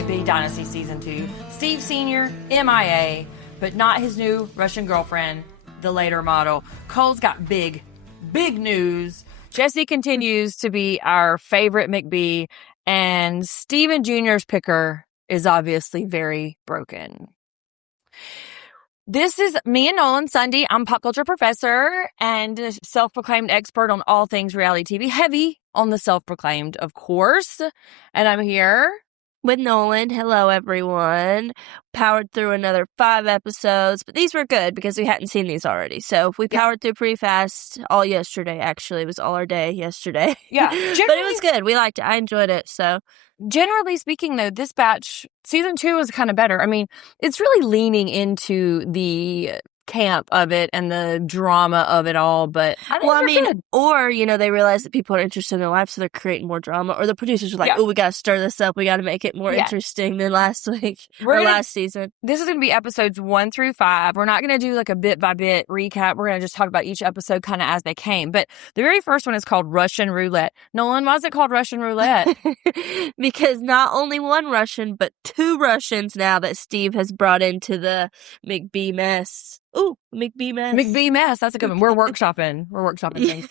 McBee Dynasty Season 2. Steve Sr., MIA, but not his new Russian girlfriend, the later model. Cole's got big news. Jesse continues to be our favorite McBee, and Steven Jr.'s picker is obviously very broken. This is me and Nolan Sunday. I'm pop culture professor and self-proclaimed expert on all things reality TV. Heavy on the self-proclaimed, of course. And I'm here with Nolan. Hello, everyone. Powered through another 5 episodes, but these were good because we hadn't seen these already. So we powered through pretty fast all yesterday, actually. It was all our day yesterday. Yeah. But it was good. We liked it. I enjoyed it. So generally speaking, though, this batch, season 2 is kind of better. I mean, it's really leaning into the camp of it and the drama of it all, but good. Or, they realize that people are interested in their life, so they're creating more drama, or the producers are like, we got to stir this up, we got to make it more interesting than last week last season. This is going to be episodes 1 through 5. We're not going to do like a bit by bit recap. We're going to just talk about each episode kind of as they came, but the very first one is called Russian Roulette. Nolan, why is it called Russian Roulette? Because not only one Russian, but 2 Russians now that Steve has brought into the McBee mess. Ooh, McBee mess. McBee mess. That's a good one. We're workshopping things.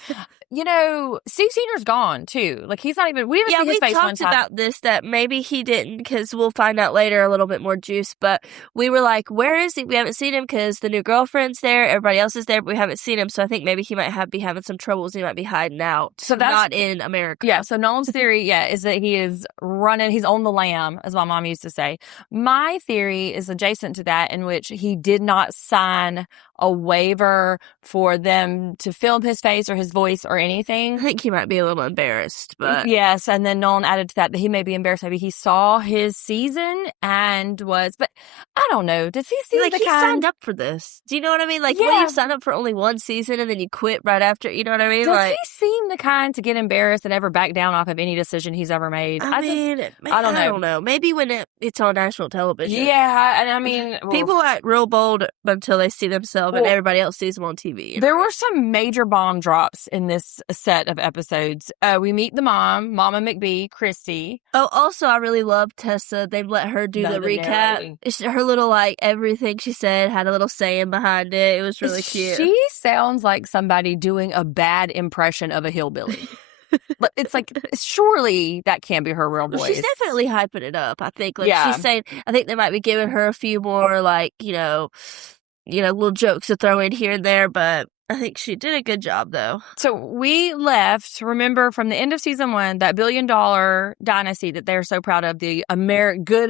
Steve Senior's gone too. Like he's not even. We haven't seen his face one time. We talked about this that maybe he didn't because we'll find out later a little bit more juice. But we were like, where is he? We haven't seen him because the new girlfriend's there. Everybody else is there, but we haven't seen him. So I think maybe he might be having some troubles. He might be hiding out. So that's not in America. Yeah. So Nolan's theory, is that he is running. He's on the lam, as my mom used to say. My theory is adjacent to that, in which he did not sign a waiver for them to film his face or his voice or anything. I think he might be a little embarrassed, but yes. And then Nolan added to that he may be embarrassed. Maybe he saw his season and was, but I don't know. Does he see he signed up for this? Do you know what I mean? Like when you sign up for only one season and then you quit right after, you know what I mean? Does he seem the kind to get embarrassed and ever back down off of any decision he's ever made? I don't know. Maybe when it's on national television. Yeah, and I mean, people act real bold until they see themselves and everybody else sees them on TV. There were some major bomb drops in this set of episodes. We meet the Mama McBee, Christy. Oh, also, I really love Tessa. They let her do the recap. Her little, everything she said had a little saying behind it. It was really cute. She sounds like somebody doing a bad impression of a hillbilly. But it's like, surely that can't be her real voice. She's definitely hyping it up, I think. She's saying, I think they might be giving her a few more, little jokes to throw in here and there, but I think she did a good job, though. So we left, remember, from the end of season 1, that $1 billion dynasty that they're so proud of, the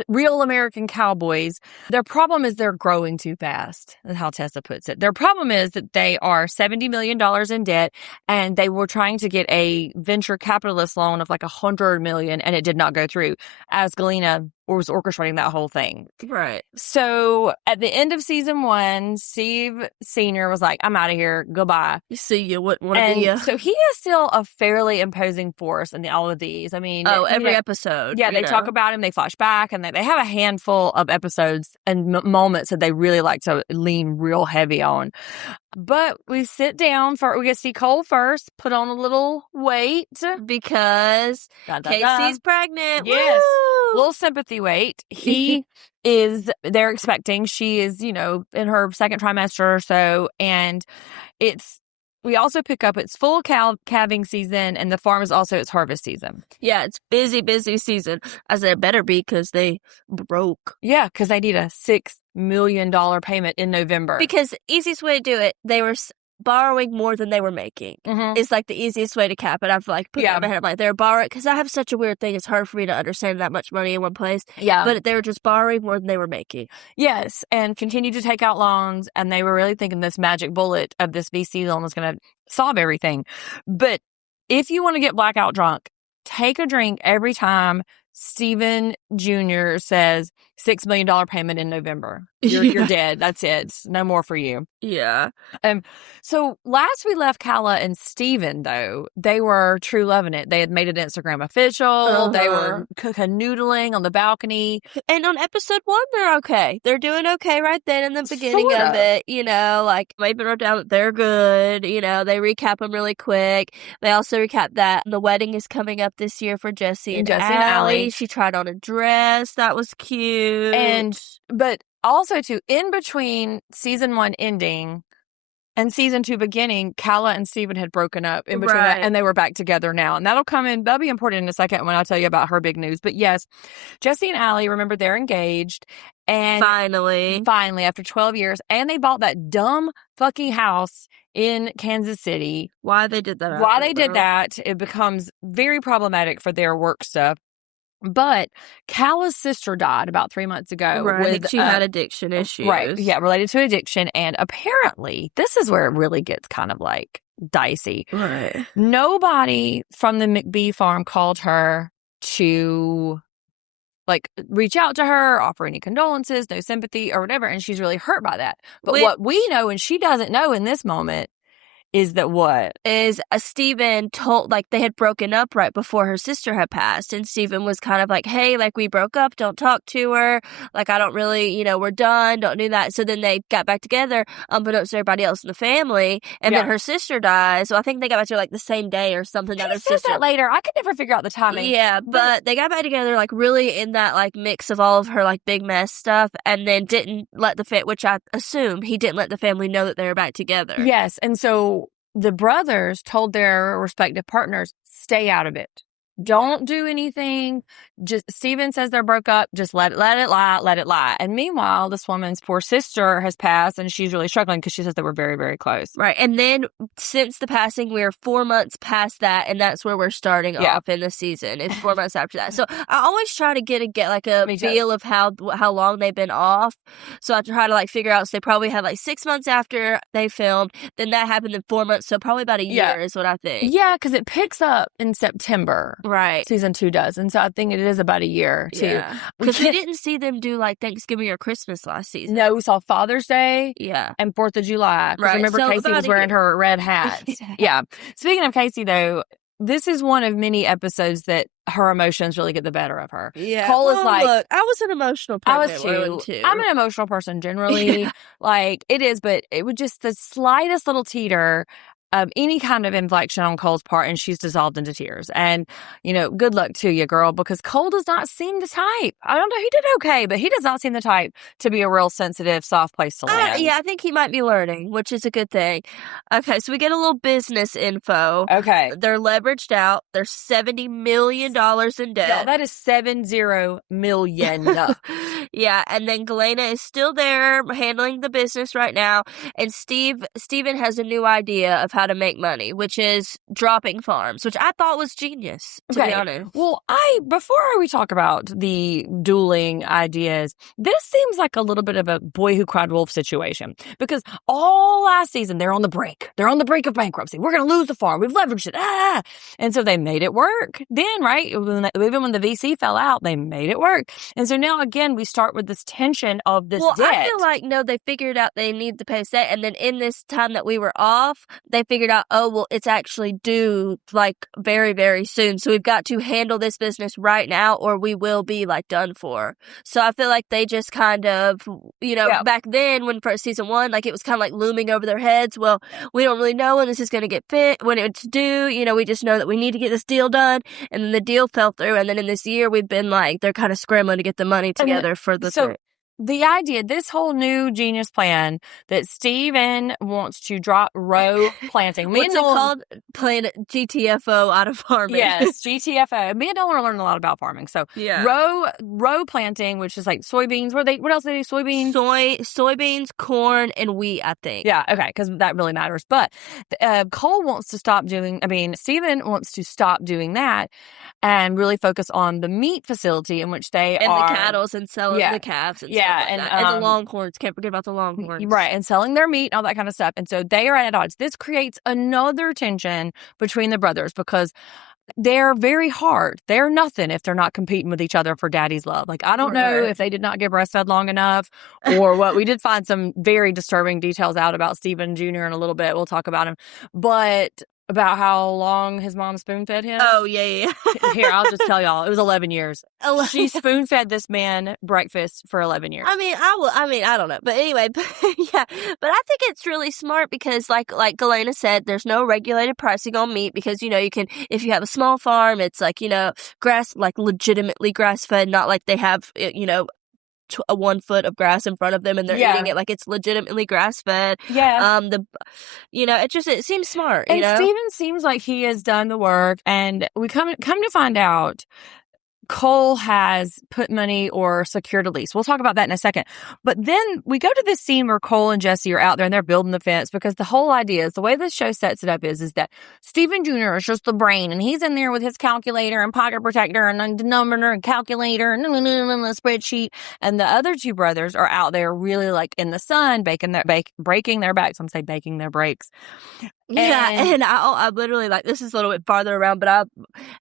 real American cowboys. Their problem is they're growing too fast, is how Tessa puts it. Their problem is that they are $70 million in debt, and they were trying to get a venture capitalist loan of like $100 million, and it did not go through, as Galena was orchestrating that whole thing. Right. So at the end of season 1, Steve Sr. was like, I'm out of here. Goodbye. See, you wouldn't want to be you. So he is still a fairly imposing force in all of these. I mean, every episode. Yeah, they talk about him, they flash back, and they have a handful of episodes and moments that they really like to lean real heavy on. But we sit down we get to see Cole first, put on a little weight. Because Casey's pregnant. Yes. Woo! Little sympathy weight. They're expecting, she is, in her second trimester or so. And we also pick up it's full calving season, and the farm is also its harvest season. Yeah, it's busy season. As it better be, because they broke. Yeah, because they need a $6 million payment in November. Because the easiest way to do it, they were borrowing more than they were making. Mm-hmm. It's like the easiest way to cap it. I've put that in my head. I'm like, they're borrowing, because I have such a weird thing. It's hard for me to understand that much money in one place. Yeah. But they were just borrowing more than they were making. Yes, and continue to take out loans, and they were really thinking this magic bullet of this VC loan was going to solve everything. But if you want to get blackout drunk, take a drink every time Steven Jr. says $6 million payment in November. You're dead. That's it. No more for you. Yeah. So last we left Kala and Steven, though, they were true loving it. They had made it Instagram official. They were canoodling on the balcony. And on episode 1, they're okay. They're doing okay right then in the beginning of it. You know, like, maybe wrote down that they're good. You know, they recap them really quick. They also recap that the wedding is coming up this year for Jesse and Allie. She tried on a dress. That was cute. But also, too, in between season 1 ending and season 2 beginning, Kala and Steven had broken up in between that, and they were back together now. And that'll be important in a second when I tell you about her big news. But yes, Jesse and Allie, remember, they're engaged. And finally, after 12 years, and they bought that dumb fucking house in Kansas City. Why they did that, it becomes very problematic for their work stuff. But Kala's sister died about 3 months ago. Right, she had addiction issues. Right, yeah, related to addiction. And apparently, this is where it really gets kind of like dicey. Right. Nobody from the McBee farm called her to like reach out to her, offer any condolences, no sympathy or whatever. And she's really hurt by that. But what we know and she doesn't know in this moment is that what? Is Steven told, like, they had broken up right before her sister had passed. And Steven was kind of like, hey, like, we broke up. Don't talk to her. Like, I don't really, we're done. Don't do that. So then they got back together, unbeknownst to everybody else in the family. And then her sister dies. So I think they got back together, like, the same day or something. He says that later. I could never figure out the timing. Yeah, but they got back together, like, really in that, like, mix of all of her, like, big mess stuff. And then didn't let which I assume he didn't let the family know that they were back together. Yes. And so the brothers told their respective partners, stay out of it. Don't do anything. Just Steven says they're broke up. Just let it lie. And meanwhile, this woman's poor sister has passed, and she's really struggling because she says they were very, very close. Right. And then since the passing, we're 4 months past that, and that's where we're starting off in the season. It's 4 months after that. So I always try to get like a feel of how long they've been off. So I try to like figure out. So they probably had like 6 months after they filmed. Then that happened in 4 months. So probably about a year is what I think. Yeah, because it picks up in September. Right. Season 2 does. And so I think it is about a year, too. Yeah. Because we didn't see them do, like, Thanksgiving or Christmas last season. No, we saw Father's Day. Yeah. And 4th of July. Right. Remember, so Casey was wearing her red hat. Yeah. Speaking of Casey, though, this is one of many episodes that her emotions really get the better of her. Yeah. Cole is like... Look, I was an emotional person. I was too. I'm an emotional person generally. Like, it is, but it would just the slightest little teeter of any kind of inflection on Cole's part, and she's dissolved into tears. And, good luck to you, girl, because Cole does not seem the type. I don't know. He did okay, but he does not seem the type to be a real sensitive, soft place to land. Yeah, I think he might be learning, which is a good thing. Okay, so we get a little business info. Okay. They're leveraged out. They're $70 million in debt. Yeah, that is $70 million. Yeah, and then Galena is still there handling the business right now. And Steven has a new idea of how to make money, which is dropping farms, which I thought was genius, to be honest. Well, before we talk about the dueling ideas, this seems like a little bit of a boy who cried wolf situation, because all last season they're on the brink. They're on the brink of bankruptcy. We're going to lose the farm. We've leveraged it. And so they made it work. Then, right, even when the VC fell out, they made it work. And so now, again, we start with this tension of this debt. I feel like, no, they figured out they need to pay debt, and then in this time that we were off, they figured out, it's actually due like very, very soon. So we've got to handle this business right now or we will be like done for. So I feel like they just kind of, back then when for season 1, like it was kind of like looming over their heads. Well, we don't really know when this is going to get when it's due. We just know that we need to get this deal done. And then the deal fell through. And then in this year, we've been like, they're kind of scrambling to get the money together for the the idea, this whole new genius plan that Steven wants to drop row planting. What's it called? Playing GTFO out of farming. Yes, GTFO. Me and Dylan want to learn a lot about farming. So row planting, which is like soybeans. What else do they do? Soybeans, corn, and wheat, I think. Yeah, okay, because that really matters. But Steven wants to stop doing that and really focus on the meat facility in which they are. And the cattle and selling the calves and stuff. Yeah, and the longhorns. Can't forget about the longhorns. Right, and selling their meat and all that kind of stuff. And so they are at odds. This creates another tension between the brothers because they're very hard. They're nothing if they're not competing with each other for daddy's love. Like, I don't know if they did not get breastfed long enough or what. We did find some very disturbing details out about Stephen Jr. in a little bit. We'll talk about him. But about how long his mom spoon-fed him. Oh, yeah. Here, I'll just tell y'all. It was 11 years. She spoon-fed this man breakfast for 11 years. I don't know. But anyway, yeah. But I think it's really smart because like Galena said, there's no regulated pricing on meat because, you can, if you have a small farm, it's like, grass, like legitimately grass-fed, not like they have, a 1 foot of grass in front of them and they're eating it like it's legitimately grass fed. Yeah. It seems smart. And Steven seems like he has done the work, and we come to find out Cole has put money or secured a lease. We'll talk about that in a second. But then we go to this scene where Cole and Jesse are out there and they're building the fence, because the whole idea is, the way this show sets it up is that Stephen Jr. is just the brain, and he's in there with his calculator and pocket protector and denominator and calculator and a spreadsheet. And the other two brothers are out there really like in the sun, breaking their backs. I'm saying baking their brakes. And I literally, like, this is a little bit farther around, but I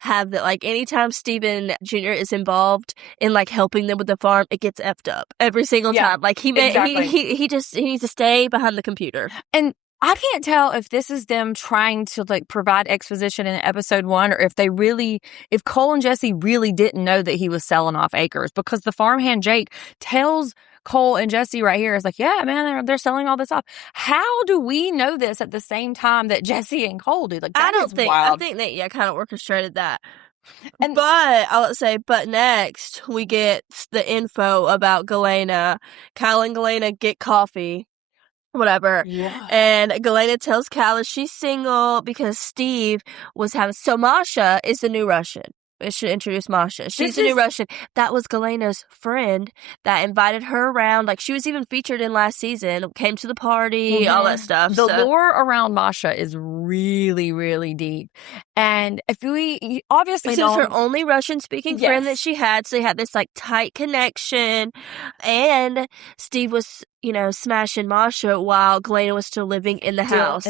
have that, like, anytime Stephen Jr. is involved in, like, helping them with the farm, it gets effed up every single time. Like, he needs to stay behind the computer. And I can't tell if this is them trying to, like, provide exposition in episode 1, or if Cole and Jesse really didn't know that he was selling off acres, because the farmhand Jake tells Cole and Jesse right here is like, yeah, man, they're selling all this off. How do we know this at the same time that Jesse and Cole do? Like, I think they kind of orchestrated that. But next we get the info about Galena. Kyle and Galena get coffee. Whatever. Yeah. And Galena tells Kyle she's single because Steve was having. So Masha is the new Russian. I should introduce Masha. She's the new Russian. That was Galena's friend that invited her around. Like, she was even featured in last season. Came to the party, all that stuff. The lore around Masha is really, really deep. And if we obviously this is her only Russian-speaking friend that she had. So they had this, like, tight connection. And Steve was, smashing Masha while Galena was still living in the house.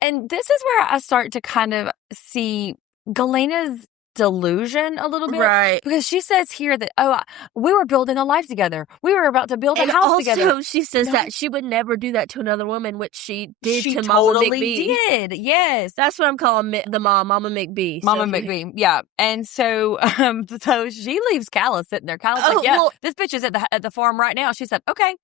And this is where I start to kind of see Galena's delusion a little bit, right? Because she says here that we were building a life together, we were about to build a house together. Also, she says that she would never do that to another woman, which she did to totally Mama McBee. Did. Yes, that's what I'm calling the mom, Mama McBee. Mama McBee, yeah. And so she leaves Calla sitting there. Calla's this bitch is at the farm right now. She said, okay.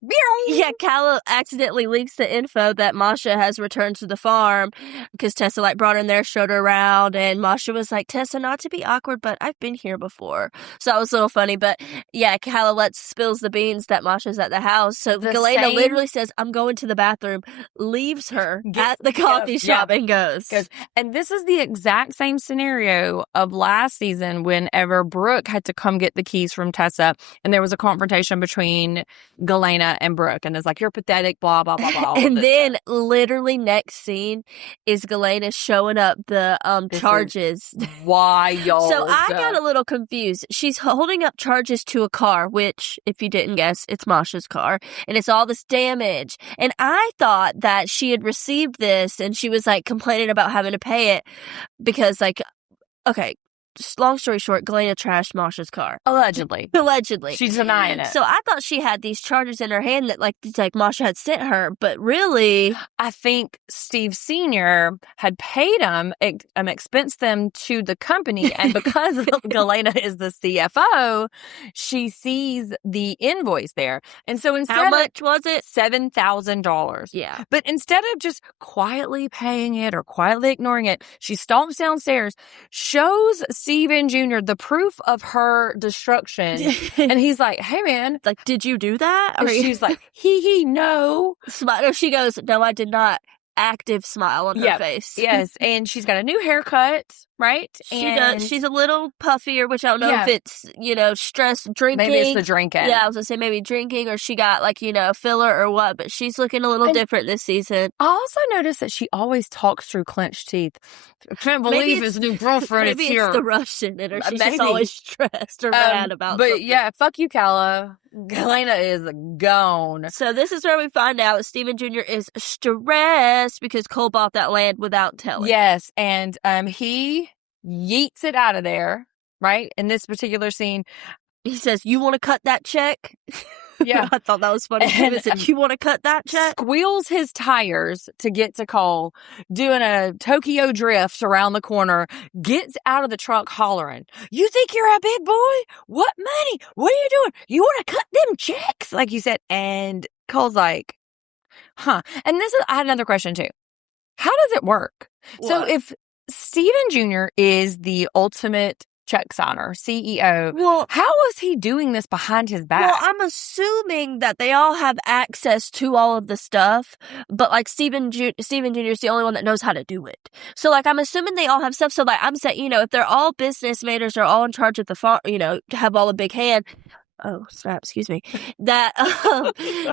Yeah, Calla accidentally leaks the info that Masha has returned to the farm because Tessa, like, brought her in there, showed her around, and Masha was like, Tessa, not to be awkward, but I've been here before. So that was a little funny. But yeah, Calla spills the beans that Masha's at the house. So Galena literally says, I'm going to the bathroom, leaves her at the coffee shop and goes. And this is the exact same scenario of last season whenever Brooke had to come get the keys from Tessa, and there was a confrontation between Galena and Brooke, and it's like, you're pathetic, blah, blah, blah, blah. And then literally next scene is Galena showing up the charges. Wild. So I got a little confused. She's holding up charges to a car, which, if you didn't guess, it's Masha's car, and it's all this damage. And I thought that she had received this and she was, like, complaining about having to pay it because, like, okay, long story short, Galena trashed Masha's car. Allegedly. She's denying it. So I thought she had these charges in her hand that, like Masha had sent her, but really, I think Steve Sr. had paid them, expensed them to the company, and because Galena is the CFO, she sees the invoice there. And so instead, how much was it? $7,000. Yeah. But instead of just quietly paying it or quietly ignoring it, she stomps downstairs, shows Steven Jr. the proof of her destruction, and he's like, hey man, like, did you do that? Or she's like, no. Or she goes, no, I did not. Active smile on her face. Yes, and she's got a new haircut, right? She does. She's a little puffier, which I don't know if it's, stress, drinking. Maybe it's the drinking. Yeah, I was going to say maybe drinking, or she got, like, filler or what, but she's looking a little different this season. I also noticed that she always talks through clenched teeth. I can't believe his new girlfriend is here. Maybe it's the Russian in her. She's just always stressed or mad about something. But yeah, fuck you, Calla. Galena is gone. So this is where we find out Stephen Jr. is stressed because Cole bought that land without telling. Yes, and he yeets it out of there, right? In this particular scene. He says, "You want to cut that check?" Yeah. I thought that was funny. He said, "You want to cut that check?" Squeals his tires to get to Cole, doing a Tokyo drift around the corner, gets out of the truck hollering, "You think you're a big boy? What money? What are you doing? You want to cut them checks?" Like you said. And Cole's like, huh. And I had another question too. How does it work? What? So if Steven Jr. is the ultimate check signer, CEO, Well, how was he doing this behind his back? Well, I'm assuming that they all have access to all of the stuff, but like Steven Jr. is the only one that knows how to do it. So like I'm assuming they all have stuff. So like I'm saying, if they're all business majors, are all in charge of the farm, have all a big hand. Oh snap! Excuse me. That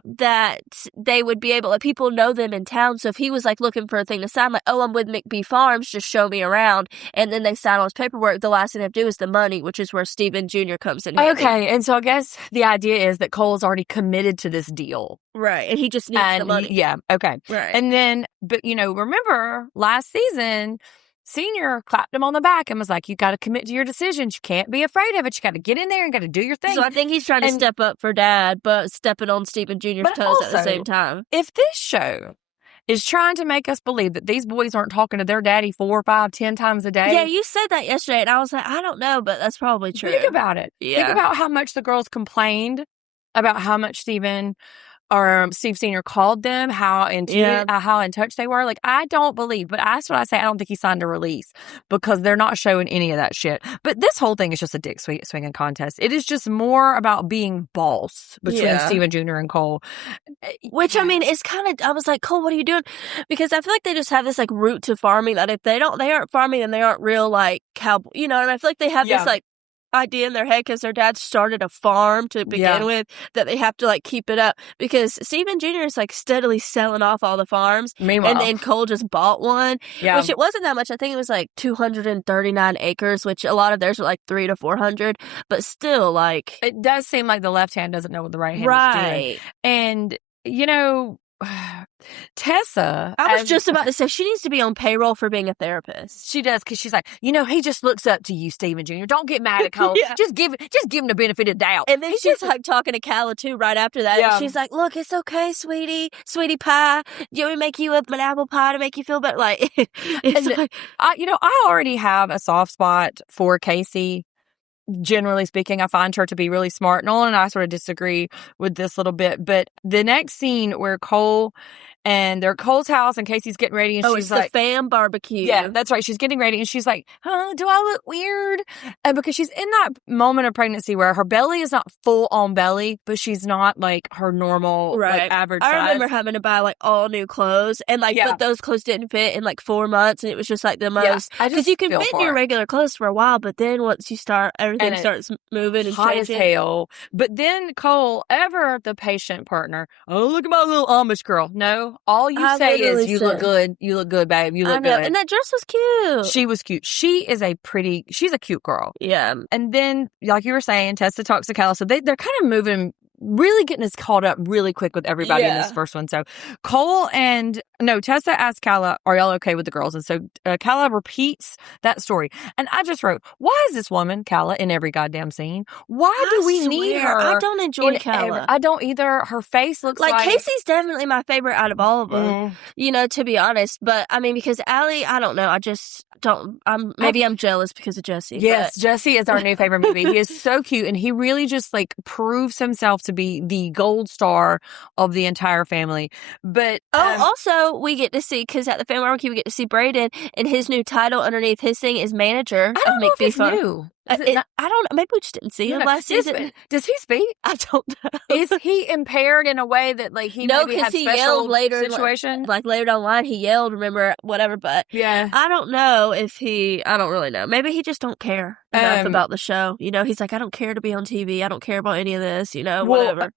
that they would be able. Like people know them in town. So if he was like looking for a thing to sign, like, "Oh, I'm with McBee Farms, just show me around," and then they sign all his paperwork, the last thing they have to do is the money, which is where Steven Jr. comes in. Okay, and so I guess the idea is that Cole's already committed to this deal, right? And he just needs the money. Yeah. Okay. Right. And then, but remember last season, Senior clapped him on the back and was like, "You got to commit to your decisions. You can't be afraid of it. You got to get in there and got to do your thing." So I think he's trying to step up for Dad, but stepping on Steven Jr.'s toes also, at the same time. If this show is trying to make us believe that these boys aren't talking to their daddy 4, 5, 10 times a day. Yeah, you said that yesterday, and I was like, I don't know, but that's probably true. Think about it. Yeah. Think about how much the girls complained about how much Steve Senior called them, how in touch they were. Like, I don't believe, but that's what I say. I don't think he signed a release because they're not showing any of that shit. But this whole thing is just a dick swinging contest. It is just more about being boss between Steven Jr. and Cole. Which, I mean, is kind of, I was like, Cole, what are you doing? Because I feel like they just have this, like, route to farming that if they aren't farming, then they aren't real, like, cowboy, and I feel like they have this, like, idea in their head because their dad started a farm to begin with that they have to like keep it up because Steven Jr. is like steadily selling off all the farms. Meanwhile, and then Cole just bought one, which it wasn't that much. I think it was like 239 acres, which a lot of theirs were like 300 to 400, but still, like, it does seem like the left hand doesn't know what the right hand is doing. And Tessa, I was just about to say she needs to be on payroll for being a therapist. She does, because she's like, he just looks up to you, Steven Jr. Don't get mad at Cole. Just give him the benefit of the doubt. And then she's like talking to Calla too right after that. And she's like, "Look, it's okay, sweetie pie. Do we make you an apple pie to make you feel better?" Like, I already have a soft spot for Casey. Generally speaking, I find her to be really smart. Nolan and I sort of disagree with this little bit, but the next scene where they're at Cole's house and Casey's getting ready and she's like, the fam barbecue. Yeah, that's right. She's getting ready and she's like, "Huh, do I look weird?" And because she's in that moment of pregnancy where her belly is not full on belly, but she's not like her normal, like, average size. I remember having to buy like all new clothes and but those clothes didn't fit in like 4 months and it was just like the most, because you can fit in your regular clothes for a while, but then once you start, everything starts moving and hot changing. As hell. But then Cole, ever the patient partner, "Oh, look at my little Amish girl." No, all you say is, "You look good. You look good, babe. You look good." And that dress was cute. She was cute. She's a cute girl. Yeah. And then, like you were saying, Tessa talks to Calla. So they're kind of moving, really getting us caught up really quick with everybody in this first one. So Tessa asked Calla, "Are y'all okay with the girls?" And so Calla repeats that story. And I just wrote, why is this woman, Calla, in every goddamn scene? Why do we need her? I don't enjoy Calla. I don't either. Her face looks like Casey's definitely my favorite out of all of them, to be honest. But I mean, because Allie, I don't know. I just don't. I'm jealous because of Jesse. Yes, Jesse is our new favorite movie. He is so cute, and he really just like proves himself to be the gold star of the entire family. But also we get to see, because at the family barbecue we get to see Brayden, and his new title underneath his thing is manager of McBee. If it's new. I don't know. Maybe we just didn't see him last season. Does he speak? I don't know. Is he impaired in a way that like he maybe had special yelled later situation? Like later down the line, he yelled. Remember, whatever. But I don't know if I don't really know. Maybe he just don't care enough about the show. He's like, "I don't care to be on TV. I don't care about any of this. Whatever."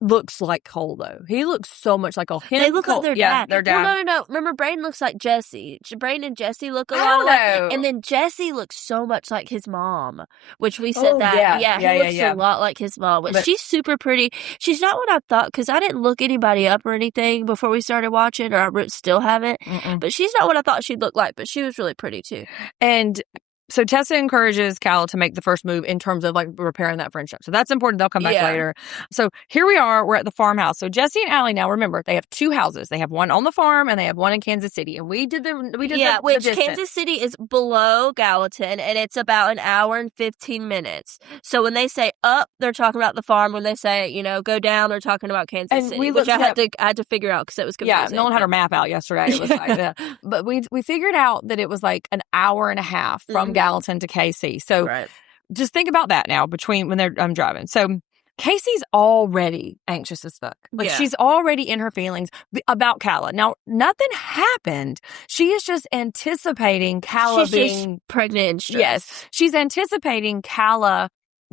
looks like Cole, though. He looks so much like Cole. They look like their dad. Yeah, their dad. Well, no. Remember, Braden looks like Jesse. Braden and Jesse look a I lot don't alike. know. And then Jesse looks so much like his mom, which we said that. He looks a lot like his mom. But she's super pretty. She's not what I thought, because I didn't look anybody up or anything before we started watching, or I still haven't. But she's not what I thought she'd look like, but she was really pretty, too. And so Tessa encourages Cal to make the first move in terms of like repairing that friendship. So that's important. They'll come back later. So here we are. We're at the farmhouse. So Jesse and Allie, now remember, they have two houses. They have one on the farm and they have one in Kansas City. And we did which Kansas City is below Gallatin, and it's about an hour and 15 minutes. So when they say up, they're talking about the farm. When they say, go down, they're talking about Kansas City, which I had to figure out because it was confusing. Yeah, no one had her map out yesterday. It was like, but we figured out that it was like an hour and a half from Gallatin to KC. So just think about that now when I'm driving. So Casey's already anxious as fuck. Like she's already in her feelings about Calla. Now, nothing happened. She is just anticipating Calla being pregnant and stressed. Yes. She's anticipating Calla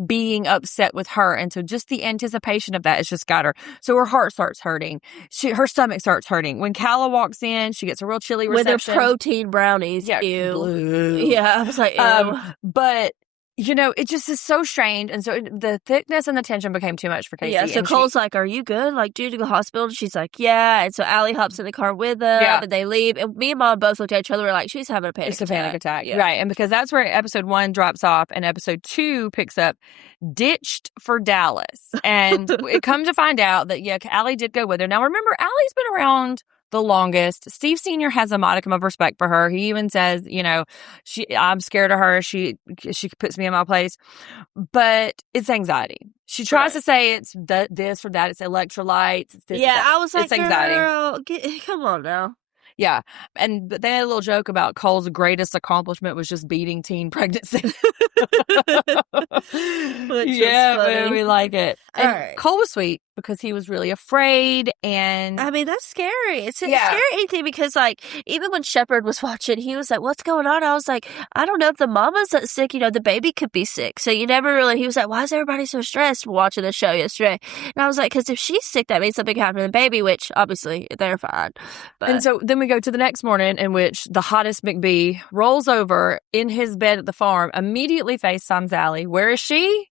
being upset with her. And so just the anticipation of that has just got her. So her heart starts hurting. Her stomach starts hurting. When Calla walks in, she gets a real chilly reception. With her protein brownies. Yeah. Ew. Blue. Yeah, I was like, ew. But it just is so strange. And so the thickness and the tension became too much for Casey. Yeah, so Cole's like, are you good? Like, do you need to go to the hospital? And she's like, yeah. And so Allie hops in the car with them, and they leave. And me and Mom both looked at each other. We're like, she's having a panic attack. It's a panic attack. Yeah. Right. And because that's where episode 1 drops off and episode 2 picks up, ditched for Dallas. And it comes to find out that, Allie did go with her. Now, remember, Allie's been around the longest. Steve Sr. has a modicum of respect for her. He even says, I'm scared of her. She puts me in my place. But it's anxiety. She tries to say it's this or that. It's electrolytes. It's this. I was like, it's anxiety. Girl, come on now. Yeah. And they had a little joke about Cole's greatest accomplishment was just beating teen pregnancy. But we like it. And Cole was sweet because he was really afraid. And I mean, that's scary. It's scary anything because, like, even when Shepard was watching, he was like, what's going on? I was like, I don't know if the mama's sick. The baby could be sick. So you never really, he was like, why is everybody so stressed watching the show yesterday? And I was like, because if she's sick, that means something happened to the baby, which obviously they're fine. But, and so then we go to the next morning in which the hottest McBee rolls over in his bed at the farm, immediately FaceTimes Allie. Where is she?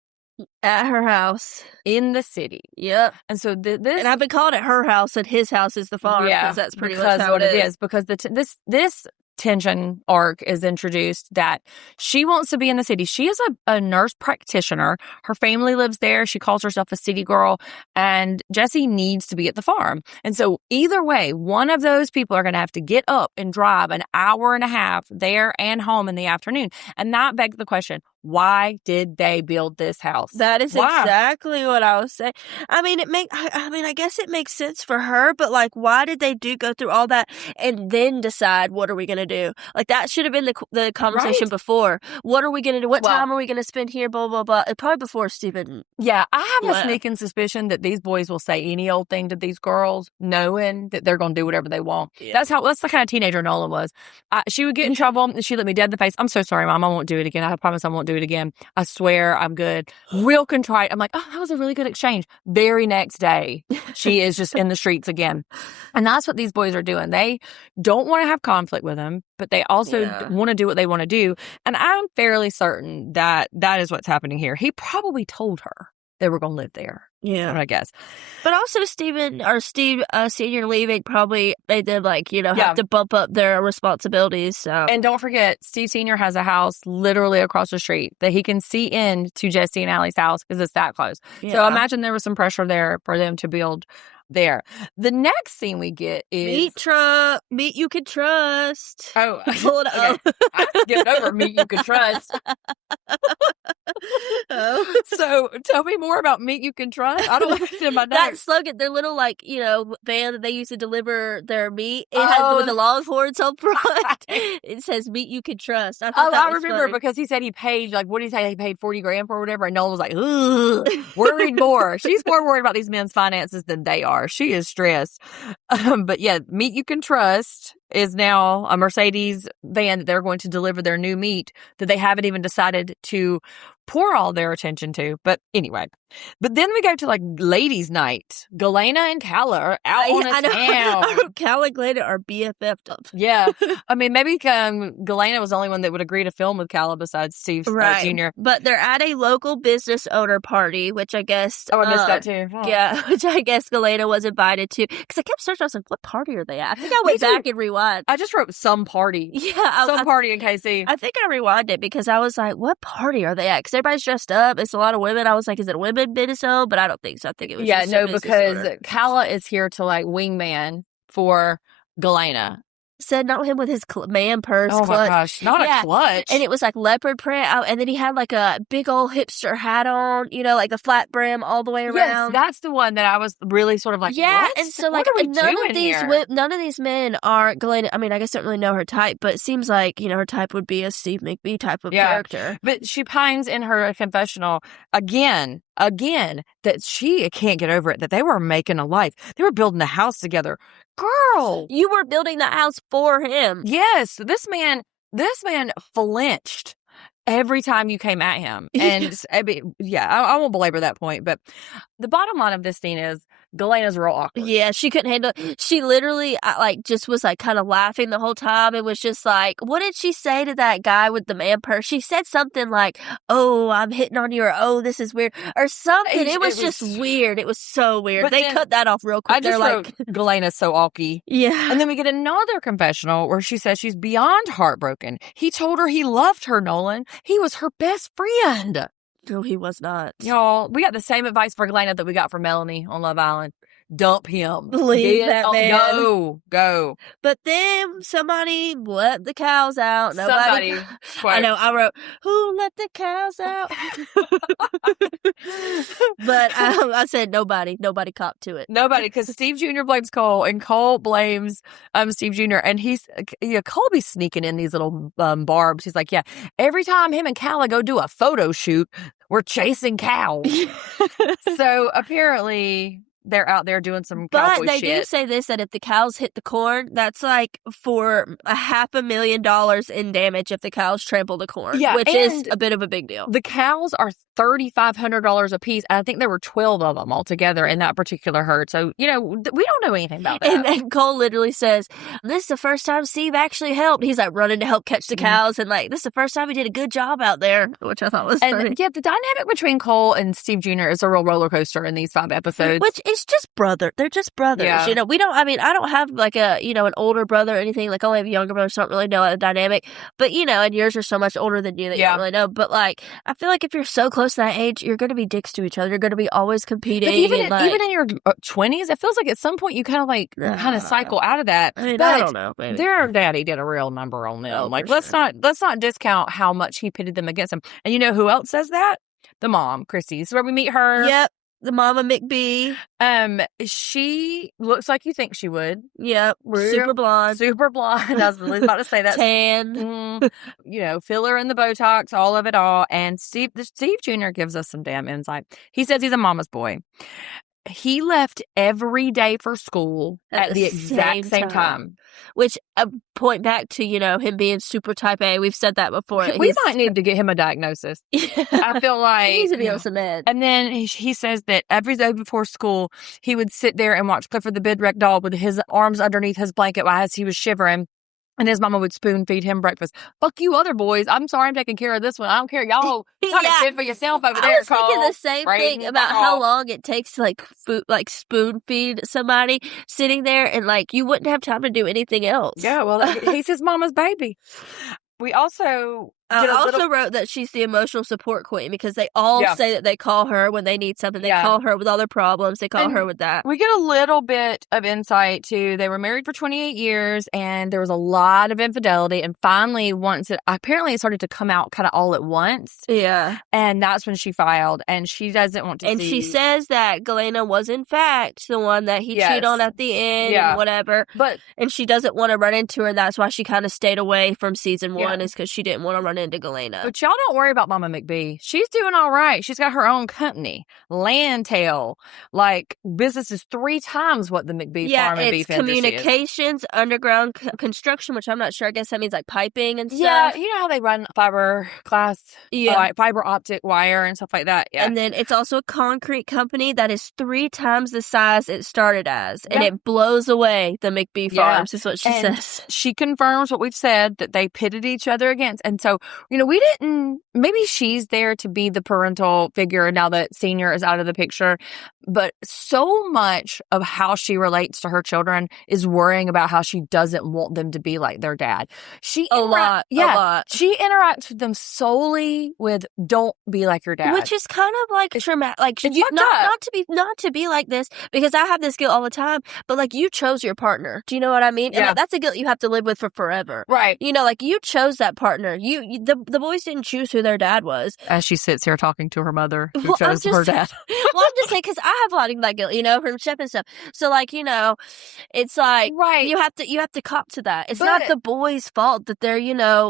At her house. In the city. Yep. And so this... And I've been calling it her house and his house is the farm. Yeah. Because that's pretty much how what it is. Because this tension arc is introduced that she wants to be in the city. She is a nurse practitioner. Her family lives there. She calls herself a city girl. And Jesse needs to be at the farm. And so either way, one of those people are going to have to get up and drive an hour and a half there and home in the afternoon. And that begs the question, why did they build this house? That is exactly what I was saying. I mean, I guess it makes sense for her, but like, why did they go through all that and then decide what are we going to do? Like, that should have been the conversation before. What are we going to do? What time are we going to spend here? Blah, blah, blah. Probably before Stephen. Yeah, I have a sneaking suspicion that these boys will say any old thing to these girls, knowing that they're going to do whatever they want. Yeah. That's the kind of teenager Nolan was. She would get in trouble and she let me dead in the face. I'm so sorry, Mom. I won't do it again. I promise I won't do it again. I swear I'm good. Real contrite. I'm like, oh, that was a really good exchange. Very next day, she is just in the streets again. And that's what these boys are doing. They don't want to have conflict with him, but they also want to do what they want to do. And I'm fairly certain that is what's happening here. He probably told her they were going to live there. Yeah. I guess. But also Steve Senior leaving probably made them have to bump up their responsibilities. So. And don't forget, Steve Senior has a house literally across the street that he can see into Jesse and Allie's house because it's that close. Yeah. So imagine there was some pressure there for them to build there. The next scene we get is meet you can trust. Oh, pull it up. I skipped over meet you can trust. So tell me more about meet you can trust. I don't understand my notes. That slogan, their little van that they used to deliver their meat. It has with the longhorns up front. It says meet you can trust. I remember funny. Because he said he paid what did he say? He paid $40,000 for whatever, and Nolan was like, "Ugh, worried more." She's more worried about these men's finances than they are. She is stressed. But yeah, meat you can trust is now a Mercedes van that they're going to deliver their new meat that they haven't even decided to pour all their attention to. But anyway, But then we go to like ladies' night. Galena and Kala are out on a town. Kala and Galena are BFF'd up. Yeah. I mean, maybe Galena was the only one that would agree to film with Kala besides Steve Jr. But they're at a local business owner party, which I guess... Oh, I missed that too. Oh. Yeah, which I guess Galena was invited to. Because I kept searching. I was like, what party are they at? I think I went back and rewind. I just wrote some party. Yeah. Some party in KC. I think I rewinded because I was like, what party are they at? Because everybody's dressed up. It's a lot of women. I was like, is it a women business owner? But I don't think so. I think it was just a business owner. Kala is here to like wingman for Galena. Said not him with his man purse. Oh clutch. My gosh, not a clutch. And it was like leopard print, and then he had like a big old hipster hat on, like the flat brim all the way around. Yes, that's the one that I was really sort of like, what? And so like none of these men are Galena. I mean, I guess I don't really know her type, but it seems like her type would be a Steve McBee type of character. But she pines in her confessional again that she can't get over it, that they were making a life. They were building a house together. Girl, you were building the house for him. Yes, this man flinched every time you came at him. And I won't belabor that point, but the bottom line of this scene is Galena's real awkward. Yeah, she couldn't handle it. She literally just was like kind of laughing the whole time. It was just like, what did she say to that guy with the man purse? She said something like, oh, I'm hitting on you, or oh, this is weird, or something. It was just weird. It was so weird. But they cut that off real quick. I just wrote, Galena's so awky. Yeah. And then we get another confessional where she says she's beyond heartbroken. He told her he loved her, Nolan. He was her best friend. No, he was not. Y'all, we got the same advice for Galena that we got for Melanie on Love Island. Dump him. Leave that man. Go. But then somebody let the cows out. Somebody. I know. I wrote, who let the cows out? But I said nobody. Nobody copped to it. Nobody, because Steve Jr. blames Cole, and Cole blames Steve Jr. And Cole be sneaking in these little barbs. He's like, yeah, every time him and Kala go do a photo shoot, we're chasing cows. So apparently they're out there doing some cowboy shit. But they do say this, that if the cows hit the corn, that's like for $500,000 in damage if the cows trample the corn, which is a bit of a big deal. The cows are $3,500 a piece. I think there were 12 of them altogether in that particular herd. So, we don't know anything about that. And Cole literally says, this is the first time Steve actually helped. He's like running to help catch the cows. And like, this is the first time he did a good job out there, which I thought was funny. Yeah, the dynamic between Cole and Steve Jr. is a real roller coaster in these 5 episodes. Which is just brother. They're just brothers. Yeah. I don't have like an older brother or anything. Like I only have a younger brother, so I don't really know the dynamic. But, and yours are so much older than you that you don't really know. But like, I feel like if you're so close to that age, you're going to be dicks to each other. You're going to be always competing. But even in your 20s, it feels like at some point you kind of cycle out of that. I mean, I don't know. Maybe. Their daddy did a real number on them. Let's not discount how much he pitted them against him. And you know who else says that? The mom, Chrissy. So where we meet her. Yep. The mama McBee. She looks like you think she would. Yep. Super blonde. I was really about to say that. Tan. Filler in the Botox, all of it all. And Steve Jr. gives us some damn insight. He says he's a mama's boy. He left every day for school at the exact same time. Which point back to, him being super type A. We've said that before. We might need to get him a diagnosis. I feel like he needs to be on some meds. And then he says that every day before school, he would sit there and watch Clifford the Big Red Dog with his arms underneath his blanket as he was shivering. And his mama would spoon feed him breakfast. Fuck you other boys. I'm sorry I'm taking care of this one. I don't care. Y'all trying to fend for yourself over there, Cole. I was thinking the same thing about how long it takes to spoon feed somebody sitting there, and you wouldn't have time to do anything else. Yeah, well, he's his mama's baby. We also... I also wrote that she's the emotional support queen because they all say that they call her when they need something. They call her with all their problems. They call her with that. We get a little bit of insight to they were married for 28 years and there was a lot of infidelity. And finally, apparently it started to come out kind of all at once. Yeah. And that's when she filed. And she doesn't want to see. And she says that Galena was in fact the one that he cheated on at the end and whatever. And she doesn't want to run into her. That's why she kind of stayed away from season 1 is because she didn't want to run into Galena. But y'all don't worry about Mama McBee. She's doing all right. She's got her own company, Landtail. Like, business is 3 times what the McBee Farm and Beef industry is. Communications, underground construction, which I'm not sure. I guess that means like piping and stuff. Yeah, you know how they run fiberglass, like fiber optic wire and stuff like that. Yeah. And then it's also a concrete company that is 3 times the size it started as. And it blows away the McBee Farms, is what she says. She confirms what we've said, that they pitted each other against. And so, maybe she's there to be the parental figure now that Senior is out of the picture. But so much of how she relates to her children is worrying about how she doesn't want them to be like their dad. A lot. She interacts with them solely with "don't be like your dad," which is kind of like traumatic. Like, not to be like this, because I have this guilt all the time. But like, you chose your partner. Do you know what I mean? Yeah. And that's a guilt you have to live with for forever. Right. Like, you chose that partner. The boys didn't choose who their dad was. As she sits here talking to her mother, who chose her dad. Well, I'm just saying, because I have a lot of that guilt, from Shep and stuff. So like, it's like, right. You have to cop to that. It's not the boys' fault that they're,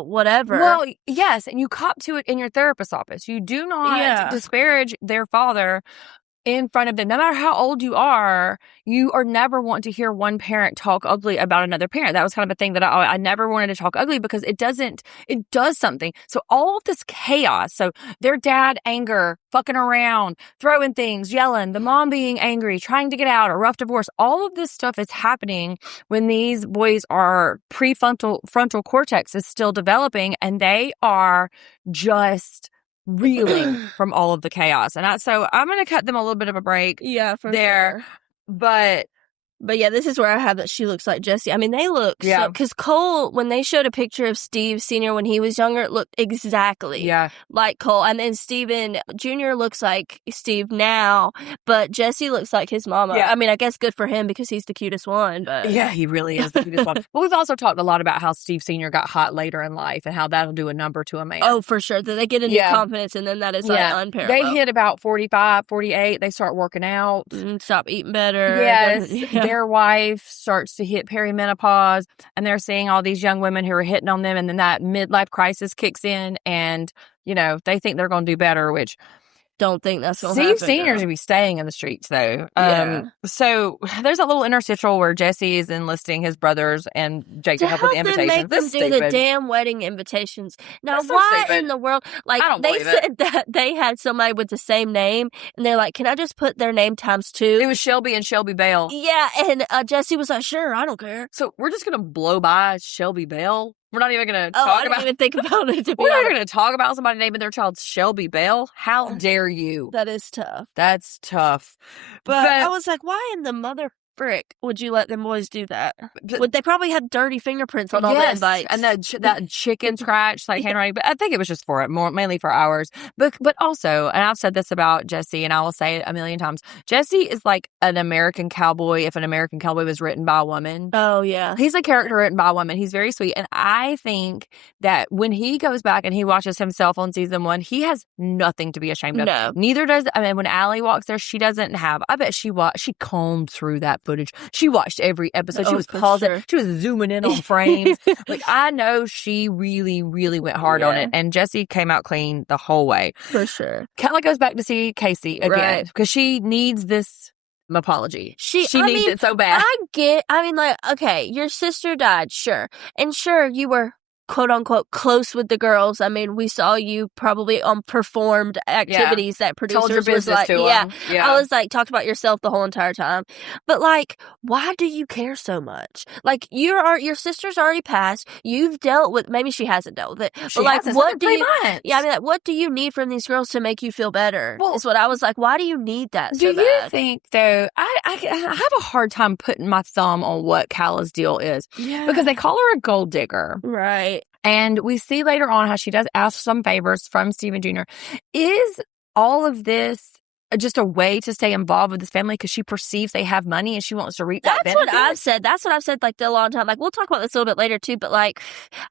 whatever. Well, yes, and you cop to it in your therapist's office. You do not disparage their father in front of them. No matter how old you are never want to hear one parent talk ugly about another parent. That was kind of a thing that I never wanted to talk ugly, because it does something. So all of this chaos, so their dad anger, fucking around, throwing things, yelling, the mom being angry, trying to get out, a rough divorce, all of this stuff is happening when these boys are frontal cortex is still developing, and they are just reeling from all of the chaos. And so I'm going to cut them a little bit of a break. Yeah, for there. Sure. But yeah, this is where I have that she looks like Jessie. I mean, they look so... Because Cole, when they showed a picture of Steve Sr. when he was younger, it looked exactly like Cole. And then Steven Jr. looks like Steve now, but Jessie looks like his mama. Yeah. I mean, I guess good for him because he's the cutest one. But yeah, he really is the cutest one. But we've also talked a lot about how Steve Sr. got hot later in life and how that'll do a number to a man. Oh, for sure. That they get a new confidence, and then that is like unparalleled. They hit about 45, 48. They start working out. Stop eating better. Yes. Their wife starts to hit perimenopause, and they're seeing all these young women who are hitting on them, and then that midlife crisis kicks in, and they think they're going to do better, which don't think that's going to happen. Steve Senior's going to be staying in the streets, though. Yeah. So there's a little interstitial where Jesse is enlisting his brothers and Jake to help with the invitations. Make them do the damn wedding invitations. Now, That's so why stupid. in the world? Like, I don't they believe said that they had somebody with the same name, and they're like, can I just put their name times 2? It was Shelby and Shelby Bell. Yeah, and Jesse was like, sure, I don't care. So we're just going to blow by Shelby Bell? We're not even going to talk I about didn't even think about it, to be We're not honest. even going to talk about somebody naming their child Shelby Bell? How dare you? That is tough. That's tough. But I was like, why in the mother frick would you let them boys do that? Would they probably have dirty fingerprints on all the invites? And that chicken scratch, like handwriting. But I think it was just for it, mainly for ours. But also, and I've said this about Jesse, and I will say it a million times, Jesse is like an American cowboy if an American cowboy was written by a woman. Oh, yeah. He's a character written by a woman. He's very sweet. And I think that when he goes back and he watches himself on season 1, he has nothing to be ashamed of. No. Neither does, when Allie walks there, she doesn't have, I bet she combed through that footage. She watched every episode. She was pausing. Sure. She was zooming in on frames. Like, I know she really, really went hard on it. And Jessie came out clean the whole way. For sure. Kelly goes back to see Casey again because she needs this apology. She needs it so bad. Okay, your sister died, sure. And sure, you were quote unquote close with the girls. I mean, we saw you probably on performed activities that producers told your business was like, to them. Yeah. I was like, talked about yourself the whole entire time. But like, why do you care so much? Like, your sister's already passed. You've dealt with, maybe she hasn't dealt with it. But like, what do you? Yeah, I mean, like, what do you need from these girls to make you feel better? Well, is what I was like. Why do you need that? Do you think though? I have a hard time putting my thumb on what Calla's deal is because they call her a gold digger, right? And we see later on how she does ask some favors from Steven Jr. Is all of this just a way to stay involved with this family because she perceives they have money and she wants to reap that benefit? That's what I've said. That's what I've said like a long time. Like, we'll talk about this a little bit later too, but like,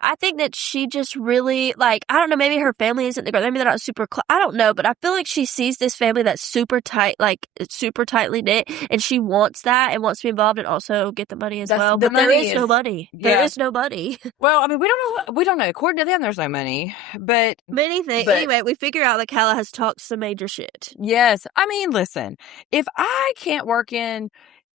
I think that she just really, like, I don't know, maybe her family isn't the maybe they're not super I don't know, but I feel like she sees this family that's super tight, like super tightly knit, and she wants that and wants to be involved and also get the money as well. But there is no money. There is no money. Well, I mean, we don't know. According to them, there's no money, but many things. Anyway, we figure out that Calla has talked some major shit. Yes. I mean, listen, if I can't work in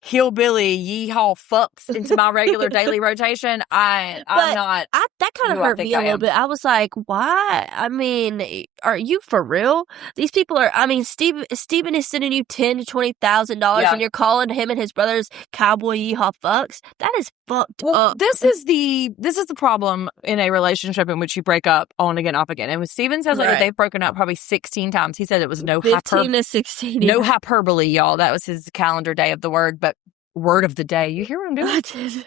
hillbilly yeehaw fucks into my regular daily rotation, I'm not. That kind of hurt me a little bit. I was like, why? I mean, are you for real? These people are. I mean, Steven is sending you $10,000 to $20,000, and you're calling him and his brothers cowboy yeehaw fucks. That is fucked up. This is the problem in a relationship in which you break up on again, off again. And when Steven says like they've broken up probably 16 times, he said it was no 15 to 16. No hyperbole, y'all. That was his calendar day of the word, but word of the day. You hear what I'm doing? I did.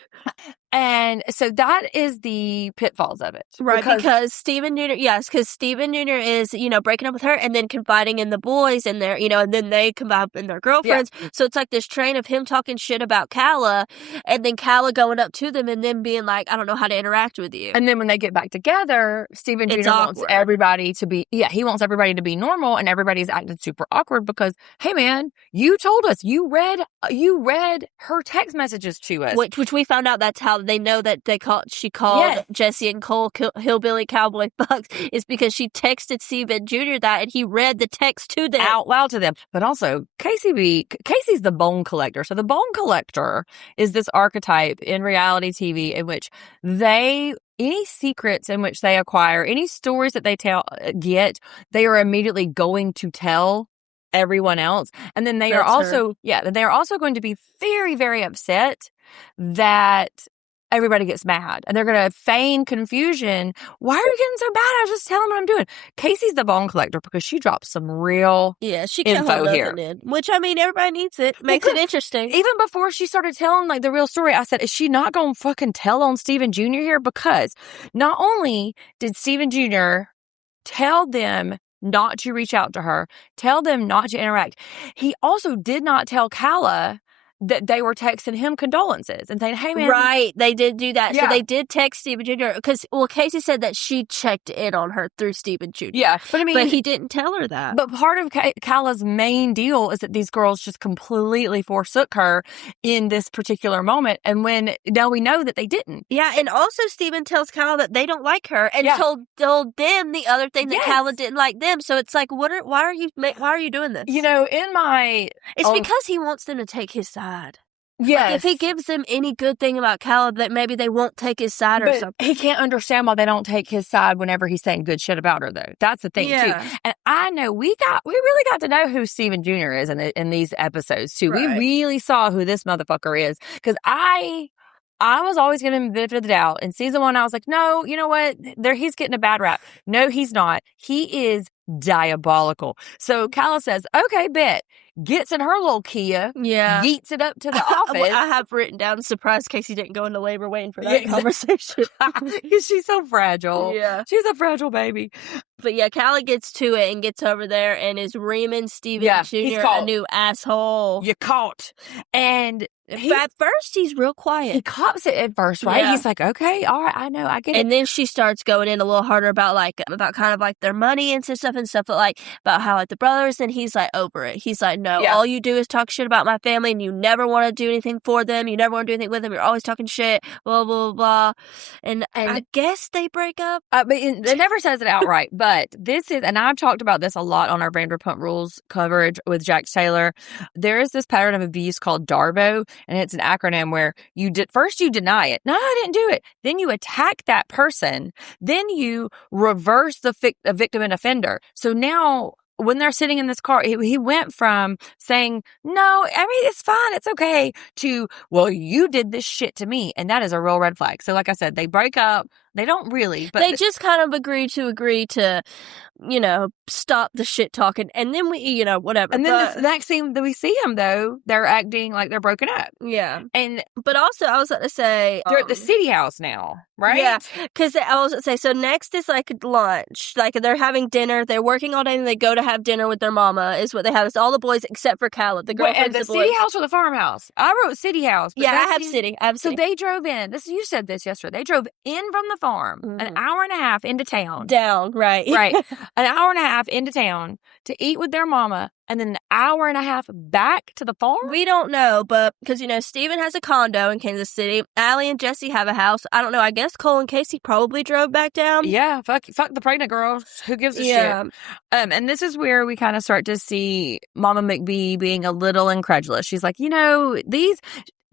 And so that is the pitfalls of it. Right, because Steven Jr. is, breaking up with her and then confiding in the boys and their, and then they confide in their girlfriends. Yeah. So it's like this train of him talking shit about Calla and then Calla going up to them and then being like, I don't know how to interact with you. And then when they get back together, Steven Jr. wants everybody to be, he wants everybody to be normal and everybody's acting super awkward because, hey man, you told us, you read her text messages to us. Which we found out that's how they know that she called Jesse and Cole hillbilly cowboy fucks is because she texted Steven Jr. that and he read the text to them out loud to them. But also Casey's the bone collector. So the bone collector is this archetype in reality TV in which any secrets in which they acquire, any stories that they they are immediately going to tell everyone else. And then they are also going to be very, very upset that everybody gets mad and they're going to feign confusion. Why are you getting so bad? I was just telling them what I'm doing. Casey's the bone collector because she drops some real she can't info here. Which, I mean, everybody needs it. Makes it interesting. Even before she started telling like the real story, I said, is she not going to fucking tell on Steven Jr. here? Because not only did Steven Jr. tell them not to reach out to her, tell them not to interact, he also did not tell Calla that they were texting him condolences and saying, hey, man. Right. They did do that. Yeah. So they did text Steven Jr. because, Casey said that she checked in on her through Steven Jr. Yeah. But he didn't tell her that. But part of Calla's main deal is that these girls just completely forsook her in this particular moment. And now we know that they didn't. Yeah. And also Steven tells Calla that they don't like her and told them the other thing that Calla didn't like them. So it's like, why are you doing this? It's because he wants them to take his side. Yes. Like if he gives them any good thing about Calla, that maybe they won't take his side or something. He can't understand why they don't take his side whenever he's saying good shit about her, though. That's the thing, too. And I know we really got to know who Steven Jr. is in these episodes, too. Right. We really saw who this motherfucker is. Because I was always giving him the benefit of the doubt. In season 1, I was like, no, you know what? He's getting a bad rap. No, he's not. He is diabolical. So Calla says, okay, bet. Gets in her little Kia, yeets it up to the office. I have written down, surprised Casey didn't go into labor waiting for that conversation. Because she's so fragile. Yeah. She's a fragile baby. But Calla gets to it and gets over there and is reaming Steven Jr. a new asshole. You're caught. And at first, he's real quiet. He cops it at first, right? Yeah. He's like, okay, all right, I know, I get it. And then she starts going in a little harder about kind of like their money and stuff, but like about how like the brothers, and he's like over it. He's like, no, all you do is talk shit about my family and you never want to do anything for them. You never want to do anything with them. You're always talking shit, blah, blah, blah. And I guess they break up. But it never says it outright, but this is, and I've talked about this a lot on our Vanderpump Rules coverage with Jax Taylor. There is this pattern of abuse called DARVO. And it's an acronym where first you deny it. No, I didn't do it. Then you attack that person. Then you reverse the victim and offender. So now when they're sitting in this car, he went from saying, no, I mean, it's fine, it's okay, to, well, you did this shit to me. And that is a real red flag. So like I said, they break up. They don't really. But they just kind of agree to, stop the shit talking. And then we, whatever. And then the next scene that we see them, though, they're acting like they're broken up. Yeah. But also, I was going to say. They're at the city house now, right? Yeah. Because I was going to say, so next is like lunch. Like they're having dinner. They're working all day and they go to have dinner with their mama is what they have. It's all the boys except for Calla. The girlfriends, the the city boys. house or the farmhouse? I wrote city house. But Yeah, I have city. So they drove in. You said this yesterday. They drove in from the farm an hour and a half into town. Down, right. Right. An hour and a half into town to eat with their mama, and then an hour and a half back to the farm? We don't know, but because, Steven has a condo in Kansas City. Allie and Jesse have a house. I don't know. I guess Cole and Casey probably drove back down. Yeah, fuck the pregnant girl. Who gives a shit? And this is where we kind of start to see Mama McBee being a little incredulous. She's like,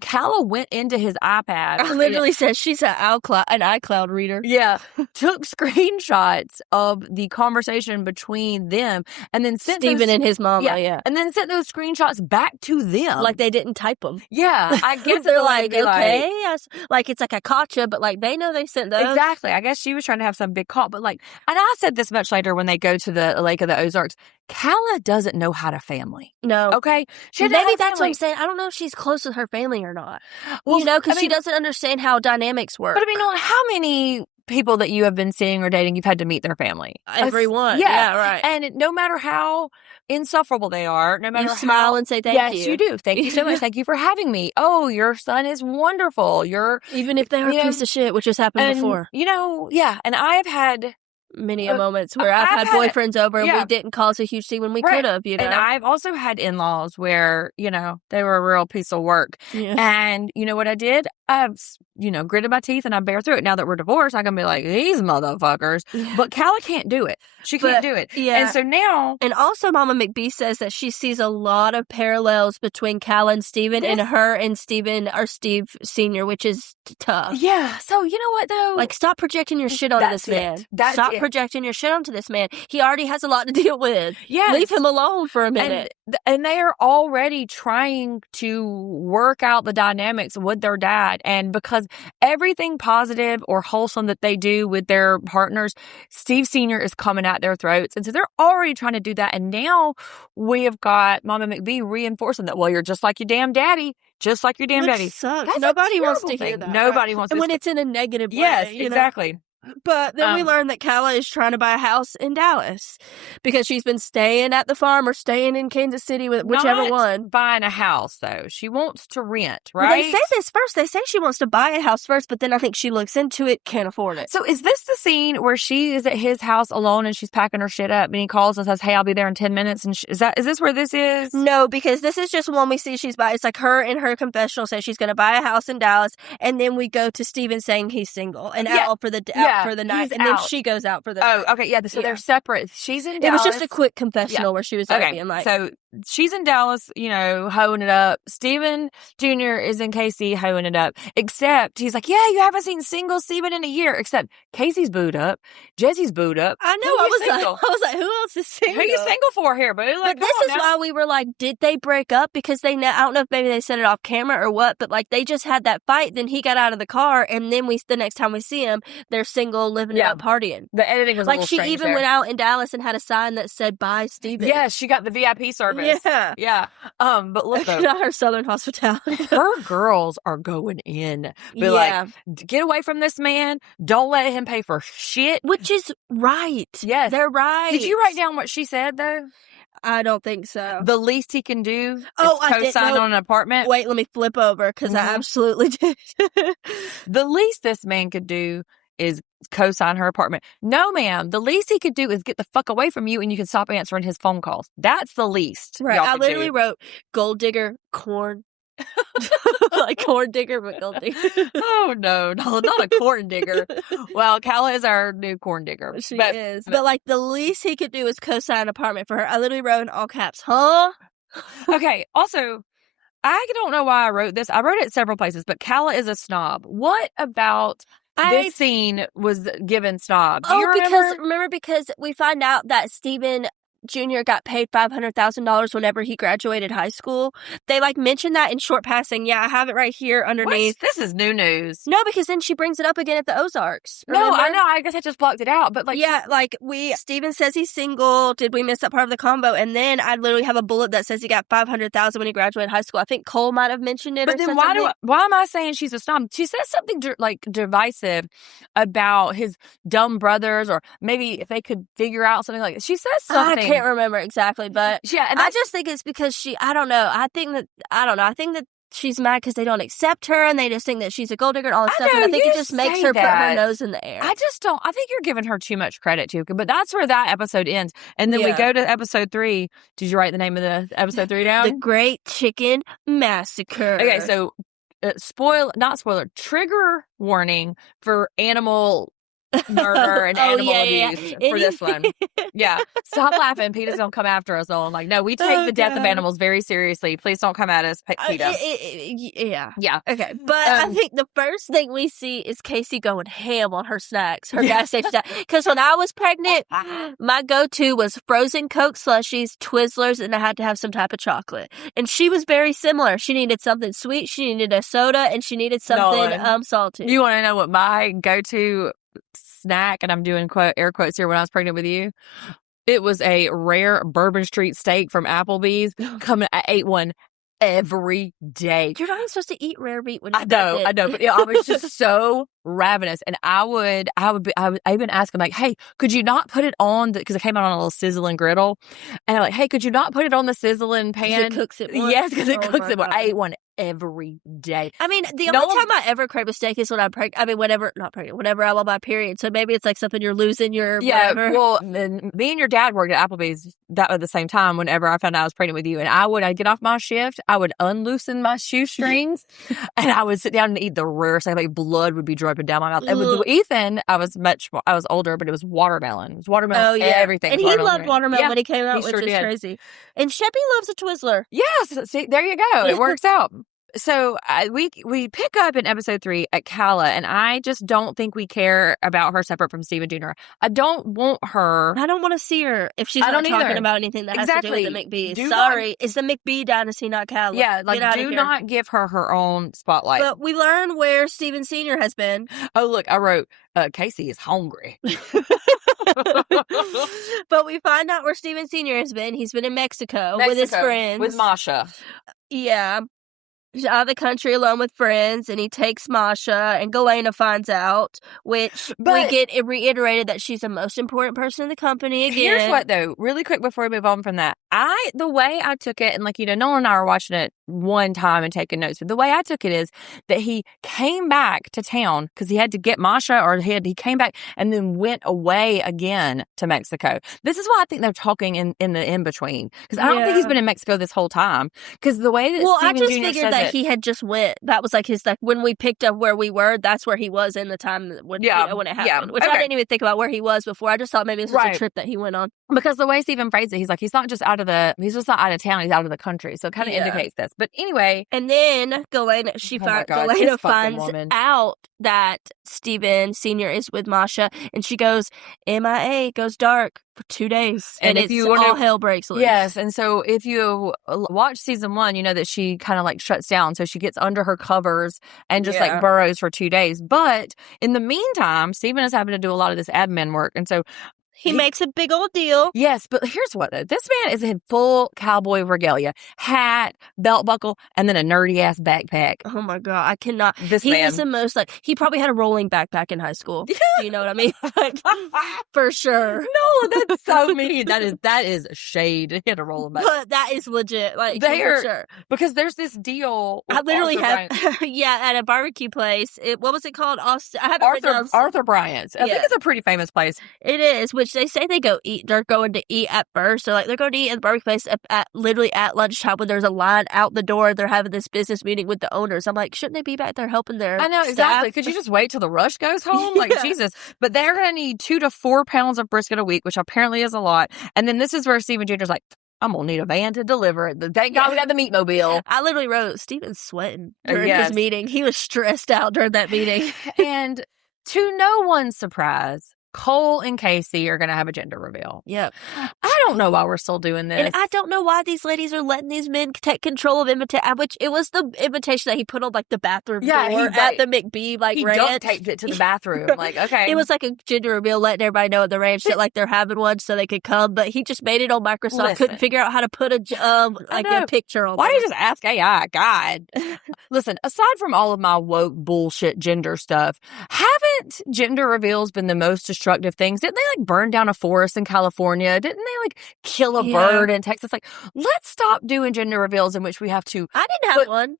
Calla went into his iPad. I literally said she's an iCloud reader. Yeah. Took screenshots of the conversation between them and then sent Steven and his mama, yeah. And then sent those screenshots back to them. Like they didn't type them. Yeah. I guess they're like, okay. Yes. Like it's like a gotcha, but like they know they sent those. Exactly. I guess she was trying to have some big call. But and I said this much later when they go to the Lake of the Ozarks, Calla doesn't know how to family. No. Okay? Maybe that's what I'm saying. I don't know if she's close with her family or not. Well, because she doesn't understand how dynamics work. But how many people that you have been seeing or dating, you've had to meet their family? Everyone. Yeah, right. And no matter how insufferable they are, no matter you smile and say thank you. Yes, you do. Thank you so much. Thank you for having me. Oh, your son is wonderful. Even if they're a piece of shit, which has happened before. And I've had many moments where I've had boyfriends over and we didn't cause a huge scene when we could have, And I've also had in-laws where, they were a real piece of work. Yeah. And you know what I did? I've, gritted my teeth and I bear through it. Now that we're divorced, I can be like, these motherfuckers. Yeah. But Calla can't do it. She can't do it. Yeah. And so now... And also Mama McBee says that she sees a lot of parallels between Calla and Steven and her and Steven, or Steve Sr., which is tough. Yeah. So you know what, though? Like, stop projecting your shit onto this man. Stop projecting your shit onto this man. He already has a lot to deal with. Yes. Leave him alone for a minute. And they are already trying to work out the dynamics with their dad. And because everything positive or wholesome that they do with their partners, Steve Sr. is coming at their throats. And so they're already trying to do that. And now we have got Mama McBee reinforcing that, well, you're just like your damn daddy. Just like your damn daddy. Sucks. Nobody wants to hear that. Nobody wants to. And when it's in a negative way. Yes, exactly. But then we learned that Calla is trying to buy a house in Dallas because she's been staying at the farm or staying in Kansas City with whichever one. Buying a house, though. She wants to rent, right? Well, they say this first. They say she wants to buy a house first, but then I think she looks into it, can't afford it. So is this the scene where she is at his house alone and she's packing her shit up and he calls and says, hey, I'll be there in 10 minutes? And is this where this is? No, because this is just one we see she's buying. It's like her in her confessional says she's going to buy a house in Dallas, and then we go to Steven saying he's single and out for the night, and then she goes out for the night. Oh, okay, yeah. So they're separate. She's in Dallas. It was just a quick confessional where she was being like, so she's in Dallas, hoeing it up. Steven Jr. is in KC hoeing it up. Except he's like, yeah, you haven't seen single Steven in a year. Except Casey's booed up, Jesse's booed up. I know. I was like, who else is single? Who you single for here, boo? But this is why we were like, did they break up? Because I don't know if maybe they said it off camera or what, but like they just had that fight. Then he got out of the car, and then the next time we see him, they're single, living it up, partying. The editing was like she even went out in Dallas and had a sign that said "Bye, Steven." Yeah, she got the VIP service. Yeah. But look, though, not her Southern hospitality. Her girls are going in. Like, get away from this man. Don't let him pay for shit. Which is right. Yes, they're right. Did you write down what she said though? I don't think so. The least he can do is I co-sign on an apartment. Wait, let me flip over because I absolutely did. The least this man could do is co-sign her apartment. No, ma'am. The least he could do is get the fuck away from you, and you can stop answering his phone calls. That's the least. Right. I literally wrote gold digger, corn. Like corn digger, but gold digger. Oh no, not a corn digger. Well, Calla is our new corn digger. She is. But like the least he could do is co-sign an apartment for her. I literally wrote in all caps, huh? Okay. Also, I don't know why I wrote this. I wrote it several places, but Calla is a snob. What about this scene was given snob? Do you remember? Because we find out that Steven Jr. got paid $500,000 whenever he graduated high school. They mentioned that in short passing. Yeah, I have it right here underneath. This is new news. No, because then she brings it up again at the Ozarks. Remember? No, I know. I guess I just blocked it out. But Steven says he's single. Did we miss that part of the combo? And then I literally have a bullet that says he got $500,000 when he graduated high school. I think Cole might have mentioned it. But then why am I saying she's a snob? She says something divisive about his dumb brothers, or maybe if they could figure out something like that. She says something. can't remember exactly, but yeah, and I just think it's because I don't know. I think that she's mad because they don't accept her and they just think that she's a gold digger and all this stuff. And I think it just makes her put her nose in the air. I just don't. I think you're giving her too much credit, too. But that's where that episode ends. And then we go to episode 3. Did you write the name of the episode 3 down? The Great Chicken Massacre. Okay, so not spoiler, trigger warning for animal murder and animal abuse for this one. Yeah. Stop laughing. PETA's don't come after us all. I'm like, no, we take the death of animals very seriously. Please don't come at us, PETA. Yeah. Okay. But I think the first thing we see is Casey going ham on her snacks, her gas station snacks. Because when I was pregnant, my go-to was frozen Coke slushies, Twizzlers, and I had to have some type of chocolate. And she was very similar. She needed something sweet, she needed a soda, and she needed something salty. You want to know what my go-to snack, and I'm doing air quotes here, when I was pregnant with you? It was a rare Bourbon Street steak from Applebee's. I ate one every day. You're not even supposed to eat rare meat when you're pregnant. I know, but I was just so ravenous, and I would even ask him, like, hey, could you not put it on because it came out on a little sizzling griddle, and I'm like, hey, could you not put it on the sizzling pan? It cooks it more. Yes, because it cooks it more. I ate one every day. I mean, the only time I ever crave a steak is when I'm pregnant. I mean, whenever I'm on my period. So maybe it's like something you're losing your whatever. Well, me and your dad worked at Applebee's at the same time whenever I found out I was pregnant with you. And I'd get off my shift, I would unloosen my shoestrings, and I would sit down and eat the rare steak. Like blood would be dripping down my mouth. And with Ethan, I was older, but it was watermelon. It was watermelon, everything. And he loved watermelon when he came out, which is crazy. And Sheppy loves a Twizzler. Yes. See, there you go. It works out. So we pick up in episode 3 at Calla, and I just don't think we care about her separate from Steven Jr. I don't want her. I don't want to see her if she's not talking about anything that has to do with the McBees. Sorry, it's the McBee Dynasty, not Calla. Yeah, like do not give her own spotlight. But we learn where Steven Sr. has been. Oh, look, I wrote, Casey is hungry. But we find out where Steven Sr. has been. He's been in Mexico with his friends. With Masha. Yeah. He's out of the country alone with friends, and he takes Masha, and Galena finds out, which we get reiterated that she's the most important person in the company again. Here's what, though, really quick before we move on from that. The way I took it, and Nolan and I were watching it one time and taking notes, but the way I took it is that he came back to town because he had to get Masha, or he came back and then went away again to Mexico. This is why I think they're talking in the in-between, because I don't think he's been in Mexico this whole time, because the way that I just figured that he had just went. That was like his, when we picked up where we were, that's where he was in the time when it happened. Yeah. Which I didn't even think about where he was before. I just thought maybe this was a trip that he went on. Because the way Steven phrased it, he's like, he's just not out of town, he's out of the country. So it kind of indicates this. But anyway. And then Galena finds out that Steven Sr. is with Masha, and she goes MIA, goes dark for 2 days. And if all hell breaks loose. Yes. And so if you watch season 1, you know that she kind of shuts down. So she gets under her covers and just burrows for 2 days. But in the meantime, Steven is having to do a lot of this admin work. And so he makes a big old deal. Yes, but here's what, though. This man is in full cowboy regalia. Hat, belt buckle, and then a nerdy-ass backpack. Oh, my God. I cannot. He is the most, he probably had a rolling backpack in high school. Do you know what I mean? For sure. No, that's so mean. That is shade. He had a rolling backpack. But that is legit. For sure. Because there's this deal. I literally have, at a barbecue place. What was it called? Arthur Bryant's. I think it's a pretty famous place. It is, which they say they go eat. They're going to eat at first. They're going to eat at the barbecue place literally at lunchtime when there's a line out the door. They're having this business meeting with the owners. I'm like, shouldn't they be back there helping their I know, staff? Exactly. Could you just wait till the rush goes home? Jesus. But they're going to need 2 to 4 pounds of brisket a week, which apparently is a lot. And then this is where Steven Jr.'s like, I'm going to need a van to deliver it. Thank God we got the meatmobile. I literally wrote, Steven's sweating during his meeting. He was stressed out during that meeting. And to no one's surprise, Cole and Casey are going to have a gender reveal. Yep. I don't know why we're still doing this. And I don't know why these ladies are letting these men take control of invitation, which it was the invitation that he put on the bathroom door at the McBee he ranch. Duct taped it to the bathroom. Okay. It was like a gender reveal, letting everybody know at the ranch that they're having one so they could come, but he just made it on Microsoft. Couldn't figure out how to put a picture on. Why don't you just ask AI? God. Listen, aside from all of my woke bullshit gender stuff, haven't Haven't gender reveals been the most destructive things? Didn't they like burn down a forest in California? Didn't they like kill a bird in Texas? Like, let's stop doing gender reveals in which we have to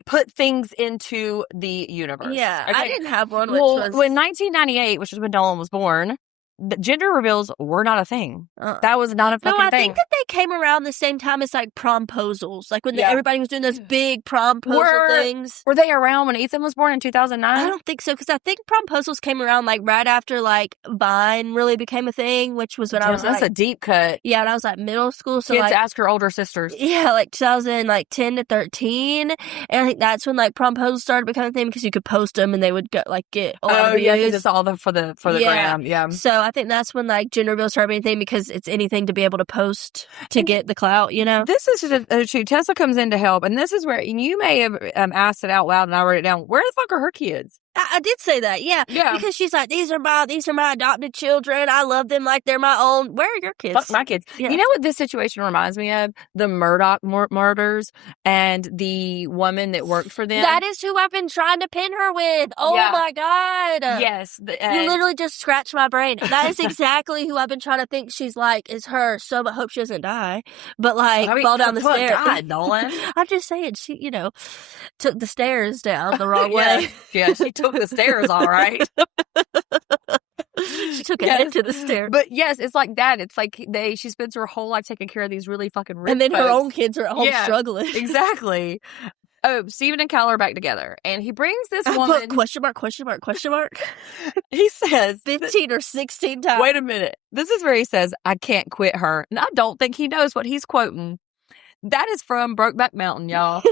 put things into the universe. Yeah, okay? I didn't have one. Well, when 1998, which is when Nolan was born, the gender reveals were not a thing. That was not a fucking thing. No, I think that they came around the same time as like promposals. Like when everybody was doing those big promposal things. Were they around when Ethan was born in 2009? I don't think so, because I think promposals came around like right after like Vine really became a thing, which was when I was that's a deep cut. Yeah, and I was like middle school. So kids like, ask her older sisters. Yeah, like 2010 to 13, and I think that's when like promposals started becoming a thing because you could post them and they would get a lot of views. because it's all for the gram. Yeah. So I think that's when like gender reveals started being a thing, because it's anything to be able to post to get the clout, you know? This is true. Tessa comes in to help, and this is where you may have asked it out loud, and I wrote it down. Where the fuck are her kids? I did say that, yeah. Because she's like, these are my adopted children. I love them like they're my own. Where are your kids? Fuck my kids. Yeah. You know what this situation reminds me of? The Murdoch murders and the woman that worked for them. That is who I've been trying to pin her with. Oh my God. Yes. You literally just scratched my brain. That is exactly who I've been trying to think she's like is her. So I hope she doesn't die. But like fall down the stairs. God, Nolan. I'm just saying, she, took the stairs down the wrong way. Yeah, she took the stairs all right. She took a head to the stairs. But yes, it's like that. It's like she spends her whole life taking care of these really fucking rich and then folks. Her own kids are at home struggling. Exactly. Oh, Stephen and Cal are back together, and he brings this woman. Question mark. He says 15 or 16 times. Wait a minute. This is where he says, "I can't quit her," and I don't think he knows what he's quoting. That is from Brokeback Mountain, y'all.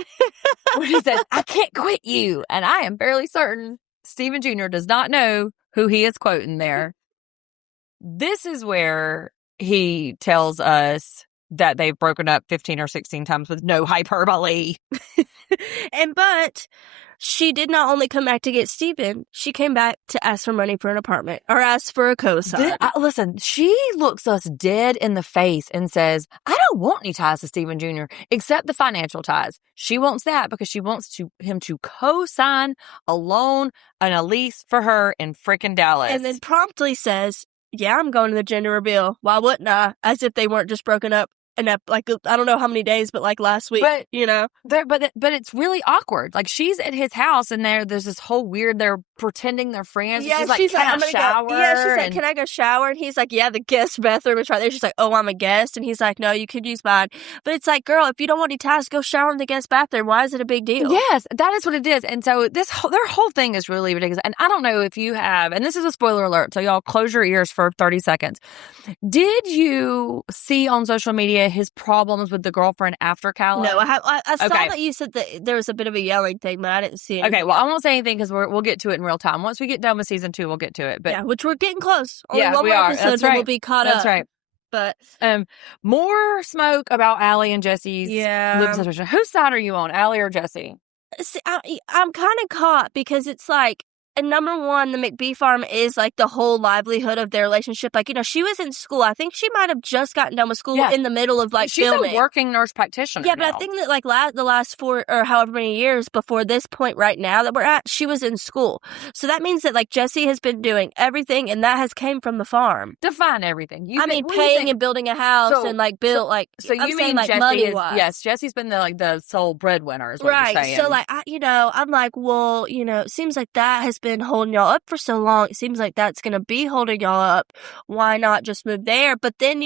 When he says, "I can't quit you," and I am fairly certain Stephen Jr. does not know who he is quoting there. This is where he tells us that they've broken up 15 or 16 times with no hyperbole. But she did not only come back to get Steven, she came back to ask for money for an apartment or ask for a co-sign. Listen, she looks us dead in the face and says, I don't want any ties to Stephen Jr. except the financial ties. She wants that because she wants him to co-sign a loan and a lease for her in frickin' Dallas. And then promptly says, yeah, I'm going to the gender reveal. Why wouldn't I? As if they weren't just broken up. And like I don't know how many days, but like last week, but it's really awkward. Like she's at his house, and there's this whole weird. They're pretending they're friends. Yeah, she's like, "Can I shower?" She's like, "Can I go shower?" And he's like, "Yeah, the guest bathroom is right there." She's like, "Oh, I'm a guest," and he's like, "No, you could use mine." But it's like, girl, if you don't want any ties, go shower in the guest bathroom. Why is it a big deal? Yes, that is what it is. And so their whole thing is really ridiculous. And I don't know if you have, and this is a spoiler alert, so y'all close your ears for 30 seconds. Did you see on social media his problems with the girlfriend after Calla? No, I saw that you said that there was a bit of a yelling thing, but I didn't see it. Okay, well, I won't say anything because we'll get to it in real time. Once we get done with season 2, we'll get to it. But yeah, which we're getting close. Only one we more are. episode and we'll be caught up. That's right. But more smoke about Allie and Jesse's living situation. Whose side are you on, Allie or Jesse? See, I'm kind of caught because it's like, and number one, the McBee farm is like the whole livelihood of their relationship. Like, she was in school. I think she might have just gotten done with school in the middle of like she's filming. A working nurse practitioner. Yeah, but I think that like the last 4 or however many years before this point right now that we're at, she was in school. So that means that like Jesse has been doing everything, and that has came from the farm. Define everything. Paying and building a house and like built like. So you mean like money wise? Yes, Jesse's been the sole breadwinner. Is what right. You're saying. So like I'm like, well, it seems like that has been holding y'all up for so long. It seems like that's going to be holding y'all up. Why not just move there? But then,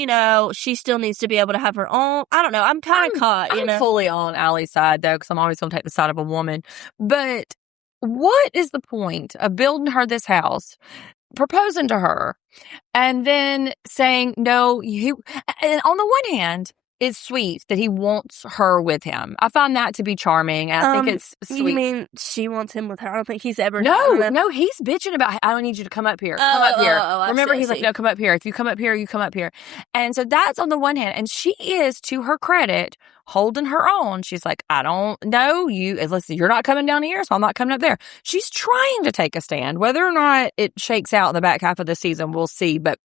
she still needs to be able to have her own. I don't know. I'm kind of caught, I'm fully on Allie's side, though, because I'm always going to take the side of a woman. But what is the point of building her this house, proposing to her, and then saying, no, and on the one hand, it's sweet that he wants her with him. I find that to be charming. And I think it's sweet. You mean she wants him with her? I don't think he's ever. No, he's bitching about, I don't need you to come up here. Come up here. Remember, he's like, no, come up here. If you come up here, you come up here. And so that's on the one hand. And she is, to her credit, holding her own. She's like, I don't know you. Listen, you're not coming down here, so I'm not coming up there. She's trying to take a stand. Whether or not it shakes out in the back half of the season, we'll see. But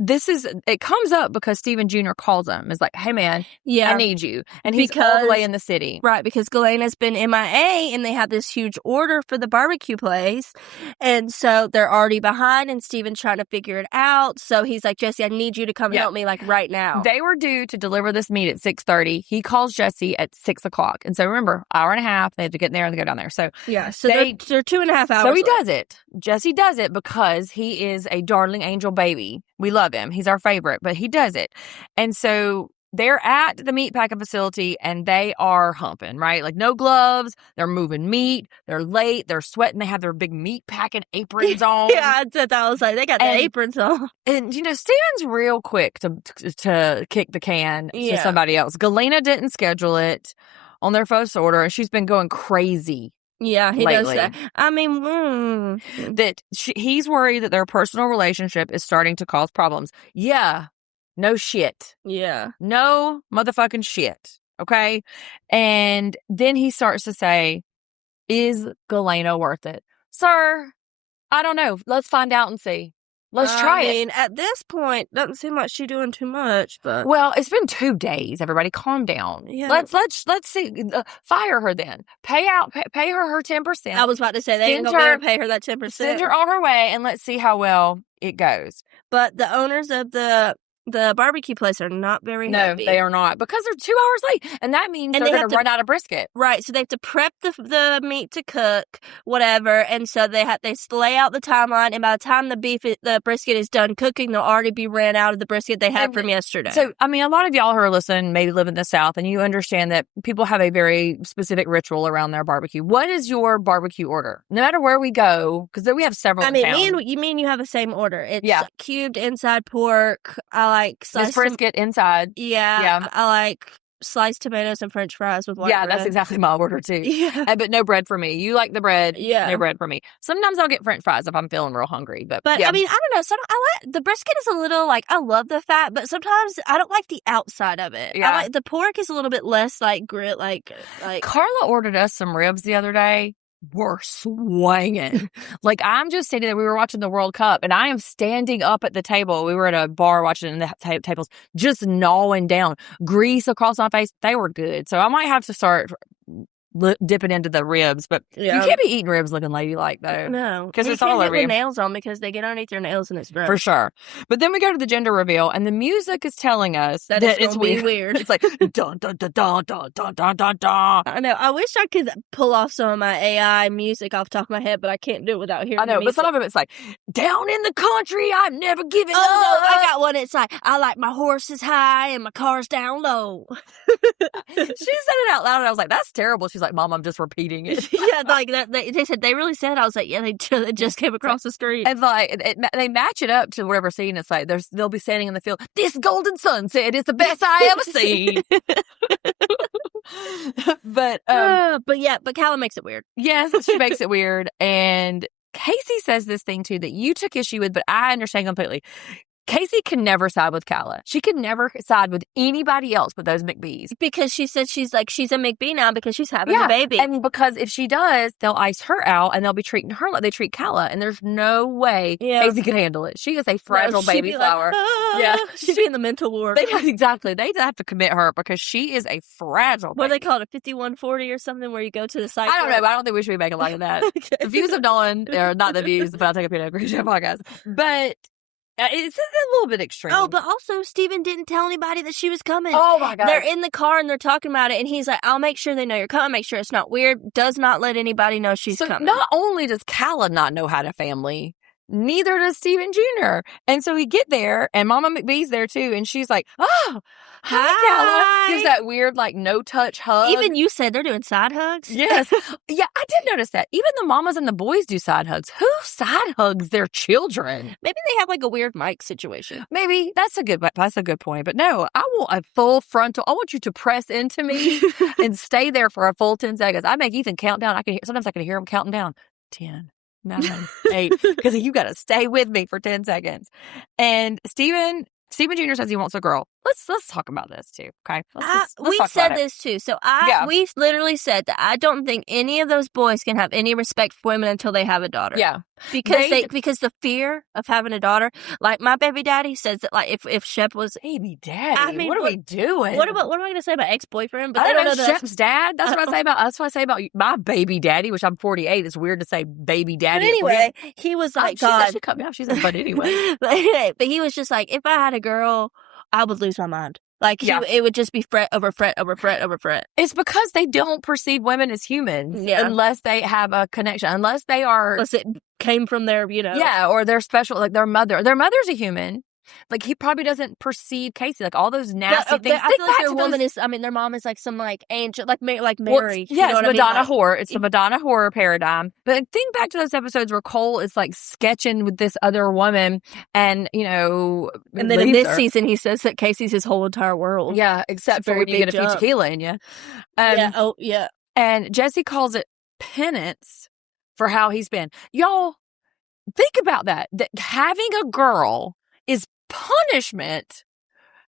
it comes up because Steven Jr. calls him. It's like, hey, man, Yeah. I need you. And he's all the way in the city. Right, because Galena's been MIA and they have this huge order for the barbecue place. And so they're already behind and Steven's trying to figure it out. So he's like, Jesse, I need you to come help me like right now. They were due to deliver this meat at 6:30. He calls Jesse at 6 o'clock. And so remember, hour and a half, they have to get in there and go down there. So yeah, so they're 2.5 hours. So he does it. Jesse does it because he is a darling angel baby. We love him. He's our favorite, but he does it. And so they're at the meat packing facility and they are humping, right? Like no gloves. They're moving meat. They're late. They're sweating. They have their big meat packing aprons on. Yeah, I was like, they got the aprons on. And, Steven's real quick to kick the can to somebody else. Galena didn't schedule it on their first order and she's been going crazy. Yeah, he lately. does that. I mean, that he's worried that their personal relationship is starting to cause problems. Yeah, no shit. Yeah. No motherfucking shit. Okay? And then he starts to say, is Galena worth it? Sir, I don't know. Let's find out and see. Let's try it. I mean, at this point, doesn't seem like she's doing too much, but well, it's been 2 days. Everybody, calm down. Yeah. Let's see. Fire her then. Pay her 10%. I was about to say they ain't gonna pay her that 10%. Send her on her way, and let's see how well it goes. But the owners of the barbecue place are not very happy. No, they are not because they're 2 hours late, and that means they're going to run out of brisket. Right, so they have to prep the meat to cook, whatever, and so they lay out the timeline. And by the time the brisket is done cooking, they'll already be ran out of the brisket they had from yesterday. So, I mean, a lot of y'all who are listening maybe live in the South, and you understand that people have a very specific ritual around their barbecue. What is your barbecue order? No matter where we go, because we have several. I mean, you have the same order. It's cubed inside pork. I like sliced brisket inside. Yeah. I like sliced tomatoes and French fries with white bread. That's exactly my order too. Yeah. But no bread for me. You like the bread. Yeah. No bread for me. Sometimes I'll get French fries if I'm feeling real hungry. But I mean, I don't know. I like the brisket is a little like I love the fat, but sometimes I don't like the outside of it. Yeah. I like the pork is a little bit less like grit. Like Carla ordered us some ribs the other day. We're swinging. Like, I'm just sitting there. We were watching the World Cup, and I am standing up at the table. We were at a bar watching the tables, just gnawing down. Grease across my face. They were good. So I might have to start dipping into the ribs, but you can't be eating ribs looking ladylike though. No, because it's all over you. Nails on because they get underneath their nails and it's gross for sure. But then we go to the gender reveal, and the music is telling us that it's weird. It's like dun dun dun dun dun dun dun dun dun. I know. I wish I could pull off some of my AI music off the top of my head, but I can't do it without hearing. I know, but some of it's like down in the country, I've never given up. No, I got one. It's like I like my horses high and my cars down low. She said it out loud, and I was like, "That's terrible." She's like, "Mom, I'm just repeating it." Yeah, like that. They said they really said. I was like, "Yeah, they just came across the street." And like they match it up to whatever scene. It's like they'll be standing in the field. This golden sunset is the best I ever seen. But Callum makes it weird. Yes, she makes it weird, and Casey says this thing too that you took issue with, but I understand completely. Casey can never side with Calla. She can never side with anybody else but those McBees. Because she said she's a McBee now because she's having a baby. And because if she does, they'll ice her out and they'll be treating her like they treat Calla. And there's no way Casey can handle it. She is a fragile baby flower. She'd be in the mental ward. Exactly. They have to commit her because she is a fragile baby. What do they call it? A 51-40 or something where you go to the site? I don't know, but I don't think we should be making light of that. Okay. The views of Dawn are not the views, but I'll take a peanut podcast. But it's a little bit extreme. Oh, but also Steven didn't tell anybody that she was coming. Oh, my God. They're in the car and they're talking about it. And he's like, I'll make sure they know you're coming. Make sure it's not weird. Does not let anybody know she's coming. Not only does Calla not know how to family, neither does Steven Jr. And so we get there, and Mama McBee's there, too. And she's like, oh, hi, Calla. Gives that weird, like, no-touch hug. Even you said they're doing side hugs? Yes. Yeah, I did notice that. Even the mamas and the boys do side hugs. Who side hugs their children? Maybe they have, like, a weird mic situation. Maybe. That's a good point. But no, I want a full frontal. I want you to press into me and stay there for a full 10 seconds. I make Ethan count down. Sometimes I can hear him counting down. 10. 9, 8, because you got to stay with me for 10 seconds. And Steven Jr. says he wants a girl. let's talk about this too, okay? We talk said about it. this too. So Yeah. we literally said that I don't think any of those boys can have any respect for women until they have a daughter. Yeah. Because because the fear of having a daughter, like my baby daddy says that like if Shep was Baby daddy, I mean, what are we doing? what am I gonna say about ex-boyfriend? But I they don't don't know know Shep's dad. That's what I say about my baby daddy, which I'm 48. It's weird to say baby daddy. But anyway, he was like, God. She cut me off. She said, but anyway. but he was just like, if I had a girl, I would lose my mind. Like, it would just be fret over fret over fret over fret. It's because they don't perceive women as humans unless they have a connection, unless they are... Unless it came from their, Yeah, or they're special, like their mother. Their mother's a human. Like, he probably doesn't perceive Casey. Like, all those nasty things. I feel like their woman is, their mom is like some, like, angel, like Mary. Well, you yeah, know it's what Madonna I mean? Like, horror. It's the Madonna horror paradigm. But think back to those episodes where Cole is, like, sketching with this other woman and, and then in this season, he says that Casey's his whole entire world. Yeah, except for when you get a few tequila in you. Yeah. And Jesse calls it penance for how he's been. Y'all, think about that. That having a girl is punishment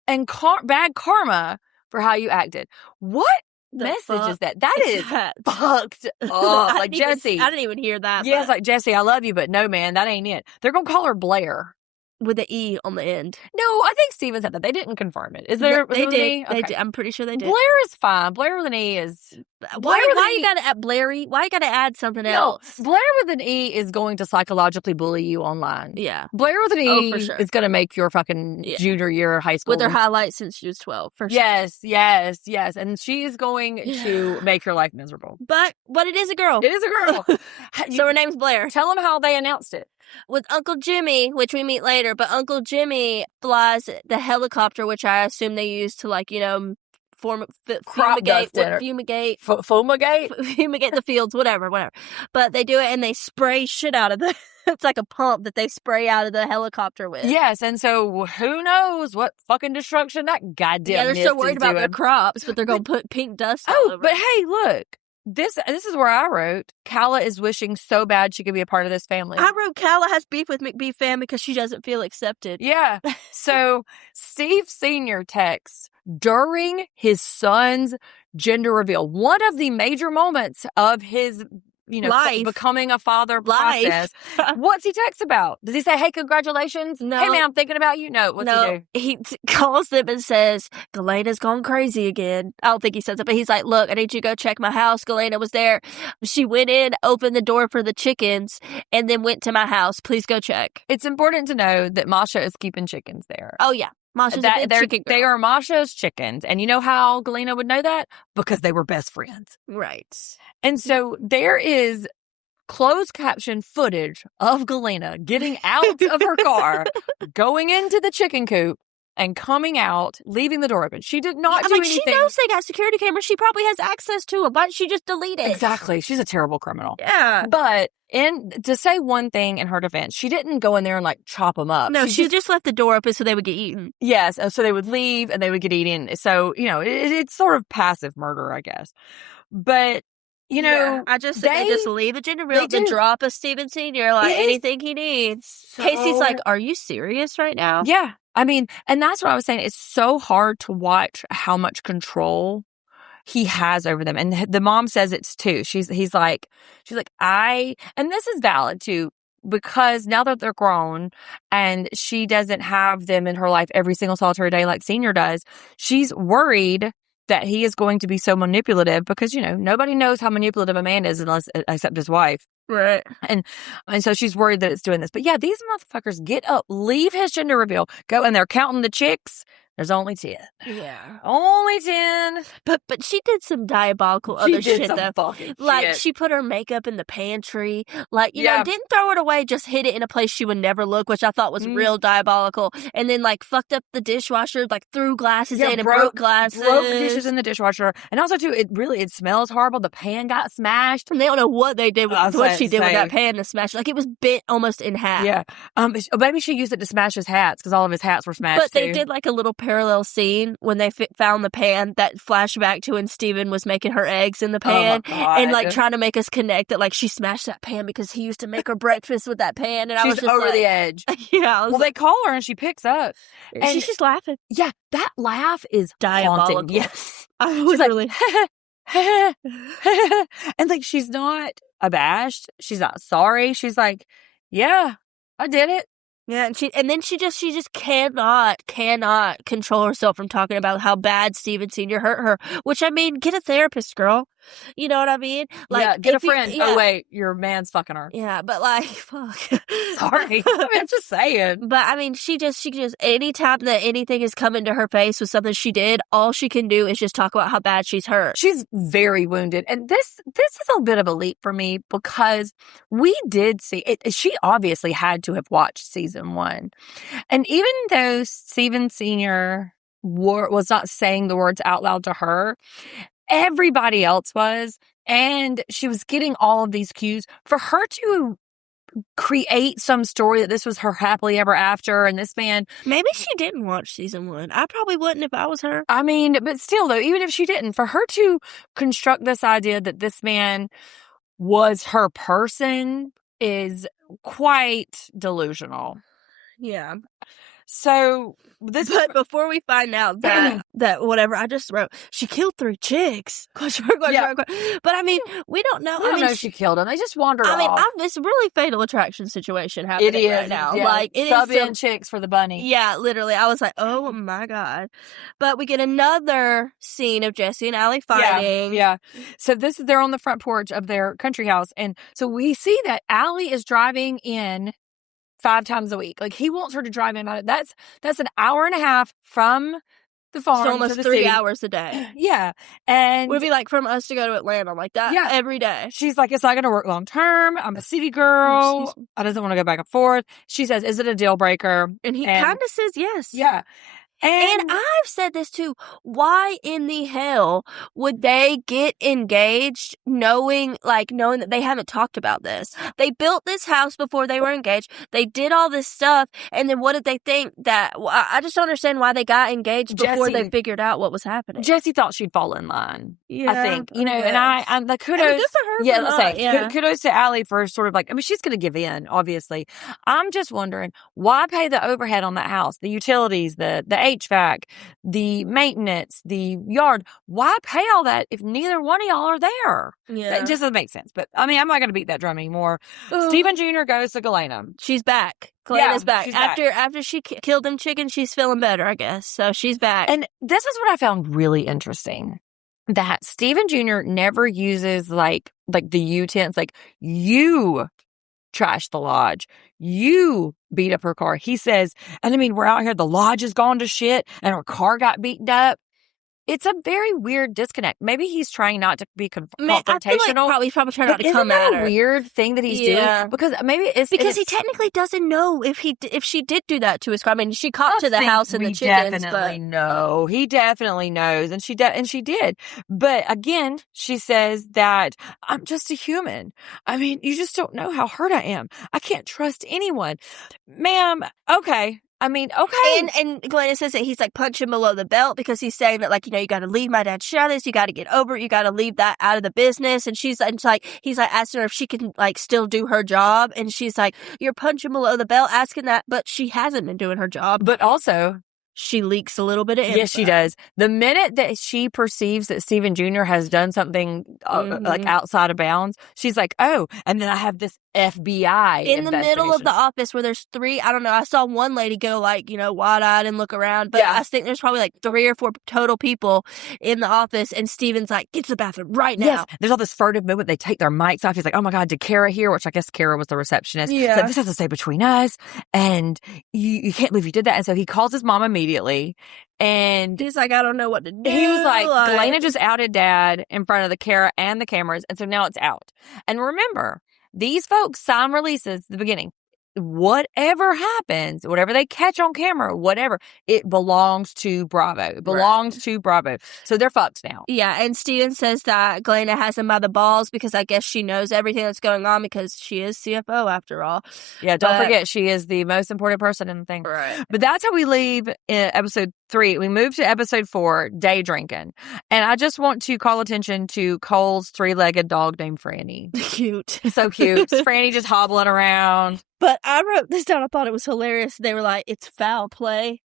and bad karma for how you acted. What message is that? That is fucked up. Like, Jesse. I didn't even hear that. Yeah, it's like, Jesse, I love you, but no, man, that ain't it. They're going to call her Blair. With the E on the end. No, I think Steven said that. They didn't confirm it. Is there? They did. Okay. They did. I'm pretty sure they did. Blair is fine. Blair with an E is... Why you gotta add Blairy? Why you gotta add something else? Blair with an E is going to psychologically bully you online. Yeah. Blair with an E for sure. is going to make your fucking junior year of high school. With her highlights since she was 12, for sure. Yes. And she is going to make your life miserable. But it is a girl. It is a girl. So her name's Blair. Tell them how they announced it. With Uncle Jimmy, which we meet later, but Uncle Jimmy flies the helicopter, which I assume they use to, like, fumigate the fields, whatever. But they do it and they spray shit out of it's like a pump that they spray out of the helicopter with. Yes, and so who knows what fucking destruction that goddamn they're so worried about their crops, but they're going to put pink dust all over. But hey, look. This is where I wrote, Kala is wishing so bad she could be a part of this family. I wrote, Kala has beef with McBee family because she doesn't feel accepted. Yeah. So Steve Sr. texts during his son's gender reveal, one of the major moments of his life. Becoming a father process. What's he text about? Does he say, hey, congratulations? No. Hey, man, I'm thinking about you? No. What's he do? He calls them and says, Galena's gone crazy again. I don't think he says it, but he's like, look, I need you to go check my house. Galena was there. She went in, opened the door for the chickens, and then went to my house. Please go check. It's important to know that Masha is keeping chickens there. Oh, yeah. Masha's a big chicken girl. They are Masha's chickens. And you know how Galena would know that? Because they were best friends. Right. And so there is closed caption footage of Galena getting out of her car, going into the chicken coop, and coming out, leaving the door open. She did not do anything. She knows they got security cameras. She probably has access to them. Why didn't she just delete it? Exactly. She's a terrible criminal. Yeah. But to say one thing in her defense, she didn't go in there and like chop them up. No, she just left the door open so they would get eaten. Yes. So they would leave and they would get eaten. So, it's sort of passive murder, I guess. But, they just leave the gender reveal, the drop of Steven Sr., like anything he needs. So... Casey's like, are you serious right now? Yeah. I mean, and that's what I was saying. It's so hard to watch how much control he has over them. And the mom says it's too. She's like, and this is valid too, because now that they're grown and she doesn't have them in her life every single solitary day like Senior does, she's worried that he is going to be so manipulative because, nobody knows how manipulative a man is except his wife. Right. And so she's worried that it's doing this. But yeah, these motherfuckers get up, leave his gender reveal, go, and they're counting the chicks. There's only 10. Yeah. Only 10. But she did some diabolical other shit, though. Like, shit. She put her makeup in the pantry. Like, didn't throw it away, just hid it in a place she would never look, which I thought was real diabolical. And then, like, fucked up the dishwasher, like, threw glasses in and broke glasses. Broke dishes in the dishwasher. And also, too, it smells horrible. The pan got smashed. And they don't know what they did with what she did with that pan to smash. Like, it was bent almost in half. Yeah. Maybe she used it to smash his hats, because all of his hats were smashed, But they did, like, a little parallel scene when they found the pan, that flashback to when Steven was making her eggs in the pan and like trying to make us connect that like she smashed that pan because he used to make her breakfast with that pan, and I was just over like, the edge. Yeah. They call her and she picks up. And she's just laughing. Yeah, that laugh is diabolical. Haunting. Yes. I was really and like she's not abashed. She's not sorry. She's like, yeah, I did it. Yeah, and then she just cannot control herself from talking about how bad Steven Sr. hurt her. Which, I mean, get a therapist, girl. You know what I mean? Like, yeah, get a friend. Oh wait, your man's fucking her. Yeah, but like, fuck. Sorry, I mean, I'm just saying. But I mean, she just anytime that anything is coming to her face with something she did, all she can do is just talk about how bad she's hurt. She's very wounded, and this is a bit of a leap for me because we did see it. She obviously had to have watched season 1, and even though Steven Sr. was not saying the words out loud to her, everybody else was, and she was getting all of these cues for her to create some story that this was her happily ever after, and this man. Maybe she didn't watch season 1. I probably wouldn't if I was her. I mean, but still, though, even if she didn't, for her to construct this idea that this man was her person is quite delusional. Yeah. So but before we find out that whatever I just wrote, she killed 3 chicks. Question mark. But I mean, we don't know. I don't know if she killed them. They just wandered off. I mean, it's a really Fatal Attraction situation happening right now. Yeah. Like it Sub-in chicks for the bunny. Yeah, literally. I was like, oh my God. But we get another scene of Jesse and Allie fighting. Yeah. So they're on the front porch of their country house, and so we see that Allie is driving in 5 times a week. Like, he wants her to drive in. That's an hour and a half from the farm. So almost to the 3 city. hours a day. Yeah. And would be like from us to go to Atlanta, like that every day. She's like, it's not going to work long term. I'm a city girl. I doesn't want to go back and forth. She says, is it a deal breaker? And he kind of says yes. Yeah. And I've said this too. Why in the hell would they get engaged knowing that they haven't talked about this? They built this house before they were engaged. They did all this stuff. And then what did they think that... I just don't understand why they got engaged before they figured out what was happening. Jessie thought she'd fall in line. Yeah, I think. You know, and I'm the kudos... I mean, good for her. Yeah, let's say. Kudos to Allie for sort of like... I mean, she's going to give in, obviously. I'm just wondering, why pay the overhead on that house? The utilities, the HVAC, the maintenance, the yard. Why pay all that if neither one of y'all are there? Yeah. That just doesn't make sense. But, I mean, I'm not going to beat that drum anymore. Steven Jr. goes to Galena. She's back. Galena's back. After she killed them chickens, she's feeling better, I guess. So she's back. And this is what I found really interesting. That Steven Jr. never uses, like the you tense. Like, you trashed the lodge. You beat up her car. He says, and I mean, we're out here, the lodge has gone to shit, and her car got beaten up. It's a very weird disconnect. Maybe he's trying not to be confrontational. I feel like he's probably trying not to come at her. Isn't that a weird thing that he's doing? Because maybe it's... Because he technically doesn't know if she did do that to his car. I mean, she caught to the house and the chickens. Definitely know. He definitely knows. And she did. But again, she says that I'm just a human. I mean, you just don't know how hurt I am. I can't trust anyone. Ma'am, okay. I mean, okay. And Galena says that he's like punching below the belt because he's saying that, like, you know, you got to leave my dad's shit out of this. You got to get over it. You got to leave that out of the business. And he's like asking her if she can like still do her job. And she's like, you're punching below the belt asking that, but she hasn't been doing her job. But also, she leaks a little bit of info. Yes, she does. The minute that she perceives that Steven Jr. has done something like outside of bounds, she's like, oh, and then I have this FBI in the middle of the office where there's 3, I don't know, I saw one lady go like, you know, wide-eyed and look around, but I think there's probably like 3 or 4 total people in the office, and Steven's like, get to the bathroom right now. Yes, there's all this furtive movement. They take their mics off. He's like, oh my God, did Kara hear? Which I guess Kara was the receptionist. Yeah. So this has to stay between us, and you can't believe you did that. And so he calls his mom immediately, and he's like, I don't know what to do. He was like, Galena just outed Dad in front of the Kara and the cameras, and so now it's out. And remember, these folks sign releases at the beginning. whatever happens, whatever they catch on camera, whatever, it belongs to Bravo. It belongs to Bravo. So they're fucked now. Yeah, and Steven says that Galena has him by the balls because I guess she knows everything that's going on because she is CFO after all. Yeah, don't forget, she is the most important person in the thing. Right. But that's how we leave in episode 3. We move to episode 4, day drinking. And I just want to call attention to Cole's 3-legged dog named Franny. Cute. So cute. Franny just hobbling around. But I wrote this down. I thought it was hilarious. They were like, it's foul play.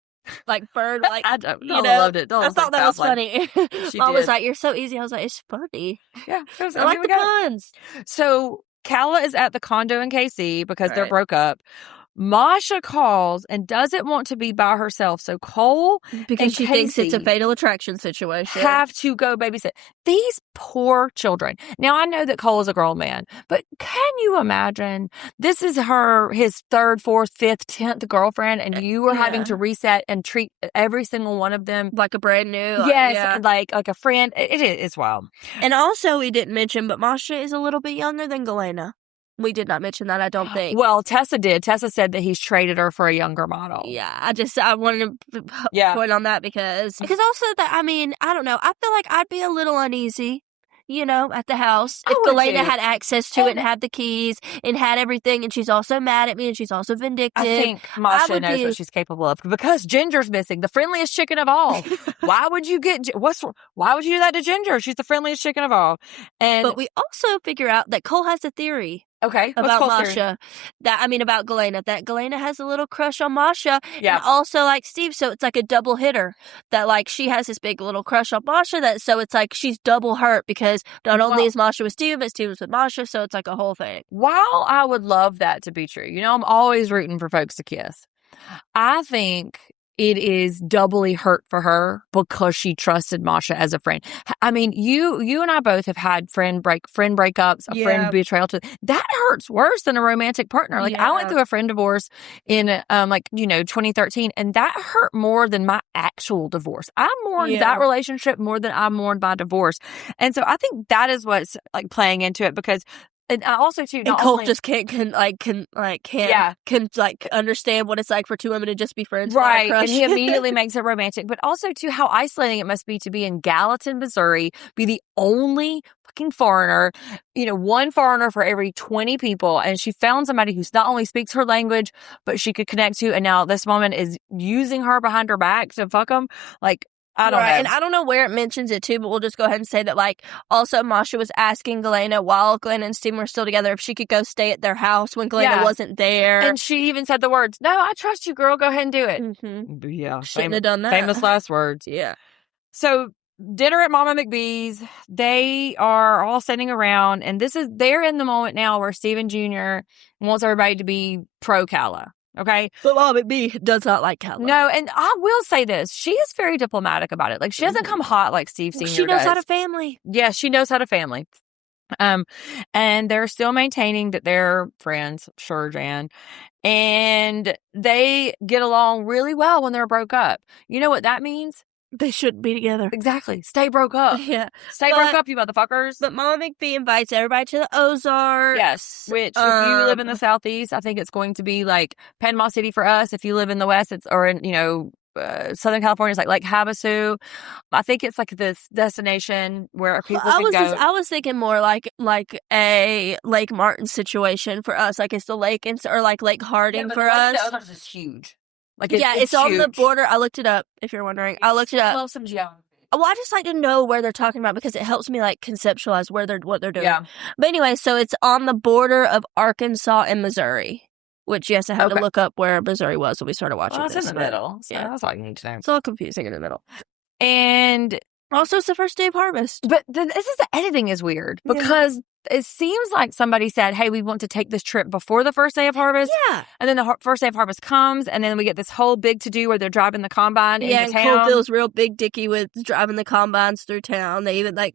Like, bird, like, I loved it. I thought that was funny. Mom was did. like, you're so easy. I was like, it's funny. Yeah. I like the puns. So Kala is at the condo in KC because they're broke up. Masha calls and doesn't want to be by herself. So Cole because she thinks it's a fatal attraction situation. Have to go babysit these poor children. Now I know that Cole is a grown man, but can you imagine? This is his 3rd, 4th, 5th, 10th girlfriend, and you are having to reset and treat every single one of them like a brand new. Like a friend. It's wild. And also, we didn't mention, but Masha is a little bit younger than Galena. We did not mention that, I don't think. Well, Tessa did. Tessa said that he's traded her for a younger model. Yeah, I wanted to point on that because also that, I mean, I don't know. I feel like I'd be a little uneasy, at the house if Galena had access to it and had the keys and had everything, and she's also mad at me and she's also vindictive. I think Masha knows what she's capable of because Ginger's missing, the friendliest chicken of all. Why would you do that to Ginger? She's the friendliest chicken of all. But we also figure out that Cole has a theory. Okay. About Masha. About Galena. That Galena has a little crush on Masha. Yeah. And also like Steve. So it's like a double hitter. That like she has this big little crush on Masha. So it's like she's double hurt because not only is Masha with Steve, but Steve was with Masha. So it's like a whole thing. While I would love that to be true, I'm always rooting for folks to kiss. I think it is doubly hurt for her because she trusted Masha as a friend. I mean, you and I both have had friend breakups, a friend betrayal. That hurts worse than a romantic partner. Like I went through a friend divorce in 2013, and that hurt more than my actual divorce. I mourned that relationship more than I mourned my divorce, and so I think that is what's like playing into it because. And I also too, and Cole just can't understand what it's like for two women to just be friends, right? And he immediately makes it romantic. But also too, how isolating it must be to be in Gallatin, Missouri, be the only fucking foreigner, one foreigner for every 20 people, and she found somebody who's not only speaks her language, but she could connect to, and now this woman is using her behind her back to fuck them, like. I don't know. And I don't know where it mentions it too, but we'll just go ahead and say that, like, also Masha was asking Galena while Galena and Steven were still together if she could go stay at their house when Galena wasn't there. And she even said the words, "No, I trust you, girl. Go ahead and do it." Mm-hmm. Yeah. Shouldn't have done that. Famous last words. Yeah. So dinner at Mama McBee's, they are all sitting around, and they're in the moment now where Steven Jr. wants everybody to be pro Kala. Okay. But Mama McBee does not like Kala. No, and I will say this. She is very diplomatic about it. Like, she doesn't come hot like Steve Sr. She knows how to family. Yeah, she knows how to family. And they're still maintaining that they're friends, sure, Jan. And they get along really well when they're broke up. You know what that means? They shouldn't be together. Exactly. Stay broke up. Yeah. Broke up, you motherfuckers. But Mama McBee invites everybody to the Ozarks. Yes. Which, if you live in the Southeast, I think it's going to be like Panama City for us. If you live in the West, or in, Southern California, it's like Havasu. I think it's like this destination where people can go. I was thinking more like a Lake Martin situation for us. Like it's the lake, or like Lake Harding for us. The Ozarks is huge. Like it's on the border. I looked it up, if you're wondering. I looked it up. Love some geography. Well, I just like to know where they're talking about because it helps me like conceptualize what they're doing. Yeah. But anyway, so it's on the border of Arkansas and Missouri, which, yes, I had to look up where Missouri was when we started watching this. It's in the middle. So that's all you need to know. It's all confusing in the middle. And also, it's the first day of harvest. But the editing is weird because it seems like somebody said, hey, we want to take this trip before the first day of harvest. Yeah. And then the first day of harvest comes, and then we get this whole big to-do where they're driving the combine into town. Yeah, Cole feels real big dicky with driving the combines through town. They even, they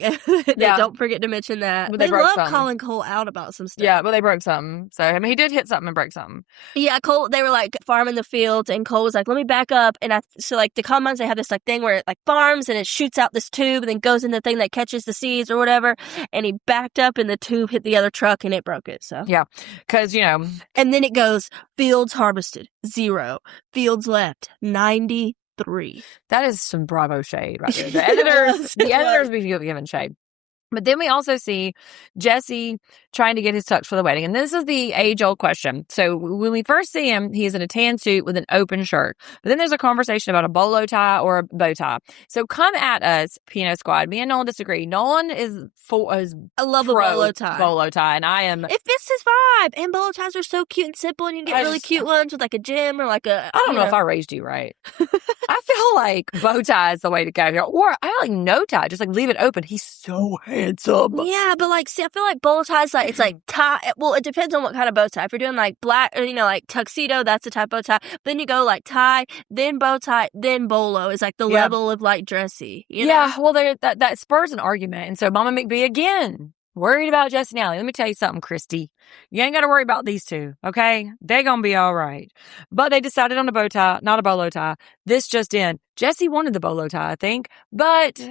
don't forget to mention that. But they love calling Cole out about some stuff. Yeah, but they broke something. So, I mean, he did hit something and break something. Yeah, Cole, they were, like, farming the fields, and Cole was like, let me back up. And so, like, the combines, they have this, like, thing where it, like, farms, and it shoots out this tube, and then goes in the thing that catches the seeds or whatever. And he backed up in the tube hit the other truck and it broke it. So Yeah, because, and then it goes, fields harvested, 0. Fields left, 93. That is some Bravo shade right there. The editors be giving shade. But then we also see Jesse trying to get his tux for the wedding. And this is the age-old question. So when we first see him, he's in a tan suit with an open shirt. But then there's a conversation about a bolo tie or a bow tie. So come at us, Pinot Squad. Me and Nolan disagree. Nolan is I love a bolo tie. Bolo tie, and I am... It fits his vibe. And bolo ties are so cute and simple, and you can get really cute ones with like a gem or like a... I don't know if I raised you right. I feel like bow tie is the way to go here. Or I like no tie. Just like leave it open. He's so handsome. Yeah, but like, see, I feel like bolo ties, like, it's like tie. Well, it depends on what kind of bow tie. If you're doing like black or, like tuxedo, that's the type of bow tie. Then you go like tie, then bow tie, then bolo is like the level of like dressy. You know? Well, that spurs an argument. And so Mama McBee again, worried about Jesse and Allie. Let me tell you something, Christy. You ain't got to worry about these two, okay? They're going to be all right. But they decided on a bow tie, not a bolo tie. This just in. Jesse wanted the bolo tie, I think. But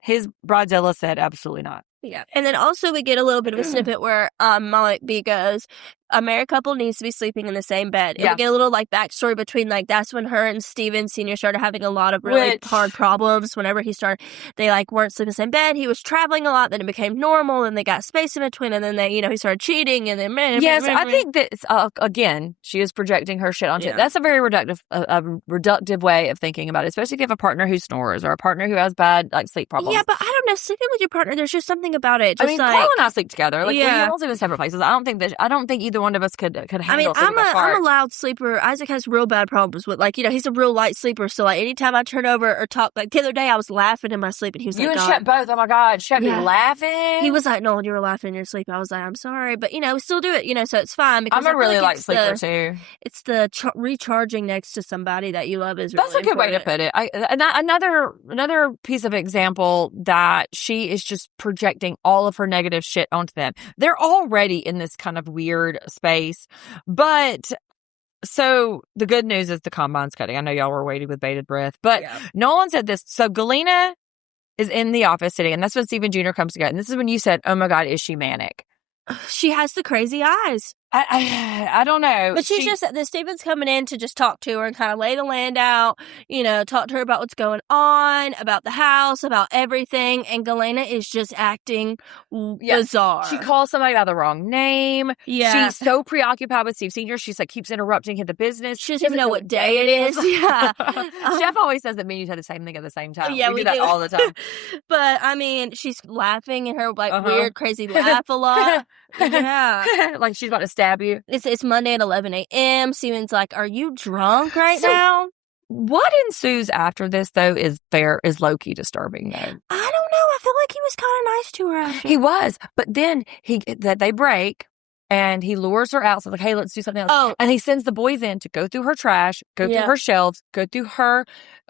his bridezilla said absolutely not. Yeah. And then also we get a little bit of a snippet where Mama McBee goes, a married couple needs to be sleeping in the same bed. And we get a little like backstory between like that's when her and Steven Sr. started having a lot of really hard problems. Whenever he started, they like weren't sleeping in the same bed. He was traveling a lot. Then it became normal. And they got space in between. And then they, he started cheating. And then I think that again, she is projecting her shit onto it. That's a very reductive way of thinking about it, especially if you have a partner who snores or a partner who has bad like sleep problems. Yeah, but I don't know. Sleeping with your partner, there's just something about it. Just Carl and I sleep together. Like we don't live in separate places. I don't think either one of us could handle sleeping apart. I'm a loud sleeper. Isaac has real bad problems with he's a real light sleeper. So like anytime I turn over or talk, like the other day I was laughing in my sleep and he was you like, and Shep both. Oh my God, Shep be laughing. He was like, no, you were laughing in your sleep. I was like, I'm sorry, but we still do it. So it's fine. Because I'm a really light sleeper too. It's the recharging next to somebody that you love is really that's a good way to put it. Another piece of example that she is just projecting all of her negative shit onto them. They're already in this kind of weird space. But so the good news is the combine's cutting. I know y'all were waiting with bated breath. But Nolan said this. So Galena is in the office sitting, and that's when Steven Jr. comes to get. And this is when you said, oh my God, is she manic? She has the crazy eyes. I don't know. But Steven's coming in to just talk to her and kind of lay the land out, talk to her about what's going on, about the house, about everything. And Galena is just acting bizarre. She calls somebody by the wrong name. Yeah. She's so preoccupied with Steve Sr. She's like, keeps interrupting the business. She doesn't even know what day it is. Yeah. Chef always says that me and you said the same thing at the same time. Yeah, we do that all the time. But, I mean, she's laughing in her weird, crazy laugh a lot. Yeah. Like she's about to stab you. It's Monday at 11 a.m. Steven's like, are you drunk right now? What ensues after this, though, is low-key disturbing, though. I don't know. I feel like he was kind of nice to her after. He was. But then they break. And he lures her out. So like, hey, let's do something else. Oh. And he sends the boys in to go through her trash, go through her shelves, go through her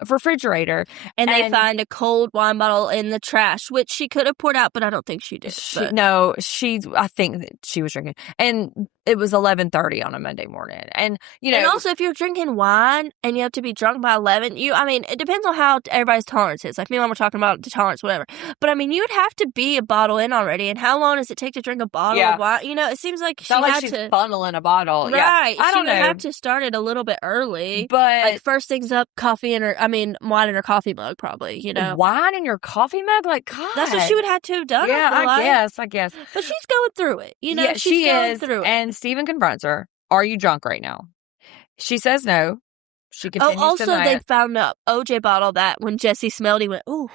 refrigerator. And they find a cold wine bottle in the trash, which she could have poured out, but I don't think she did. I think that she was drinking. And it was 11:30 on a Monday morning. And, And also, if you're drinking wine and you have to be drunk by 11, it depends on how everybody's tolerance is. Like, me and Mom were talking about the tolerance, whatever. But, you would have to be a bottle in already. And how long does it take to drink a bottle of wine? It seems like she's funneling a bottle. Right. Yeah. I don't know. She would have to start it a little bit early. But like, first things up, wine in her coffee mug, probably, Wine in your coffee mug? Like, God. That's what she would have to have done. Yeah, I guess. But she's going through it. She's going through it. And Steven confronts her. Are you drunk right now? She says no. She continues to deny they it. found a OJ bottle that when Jesse smelled, he went, ooh.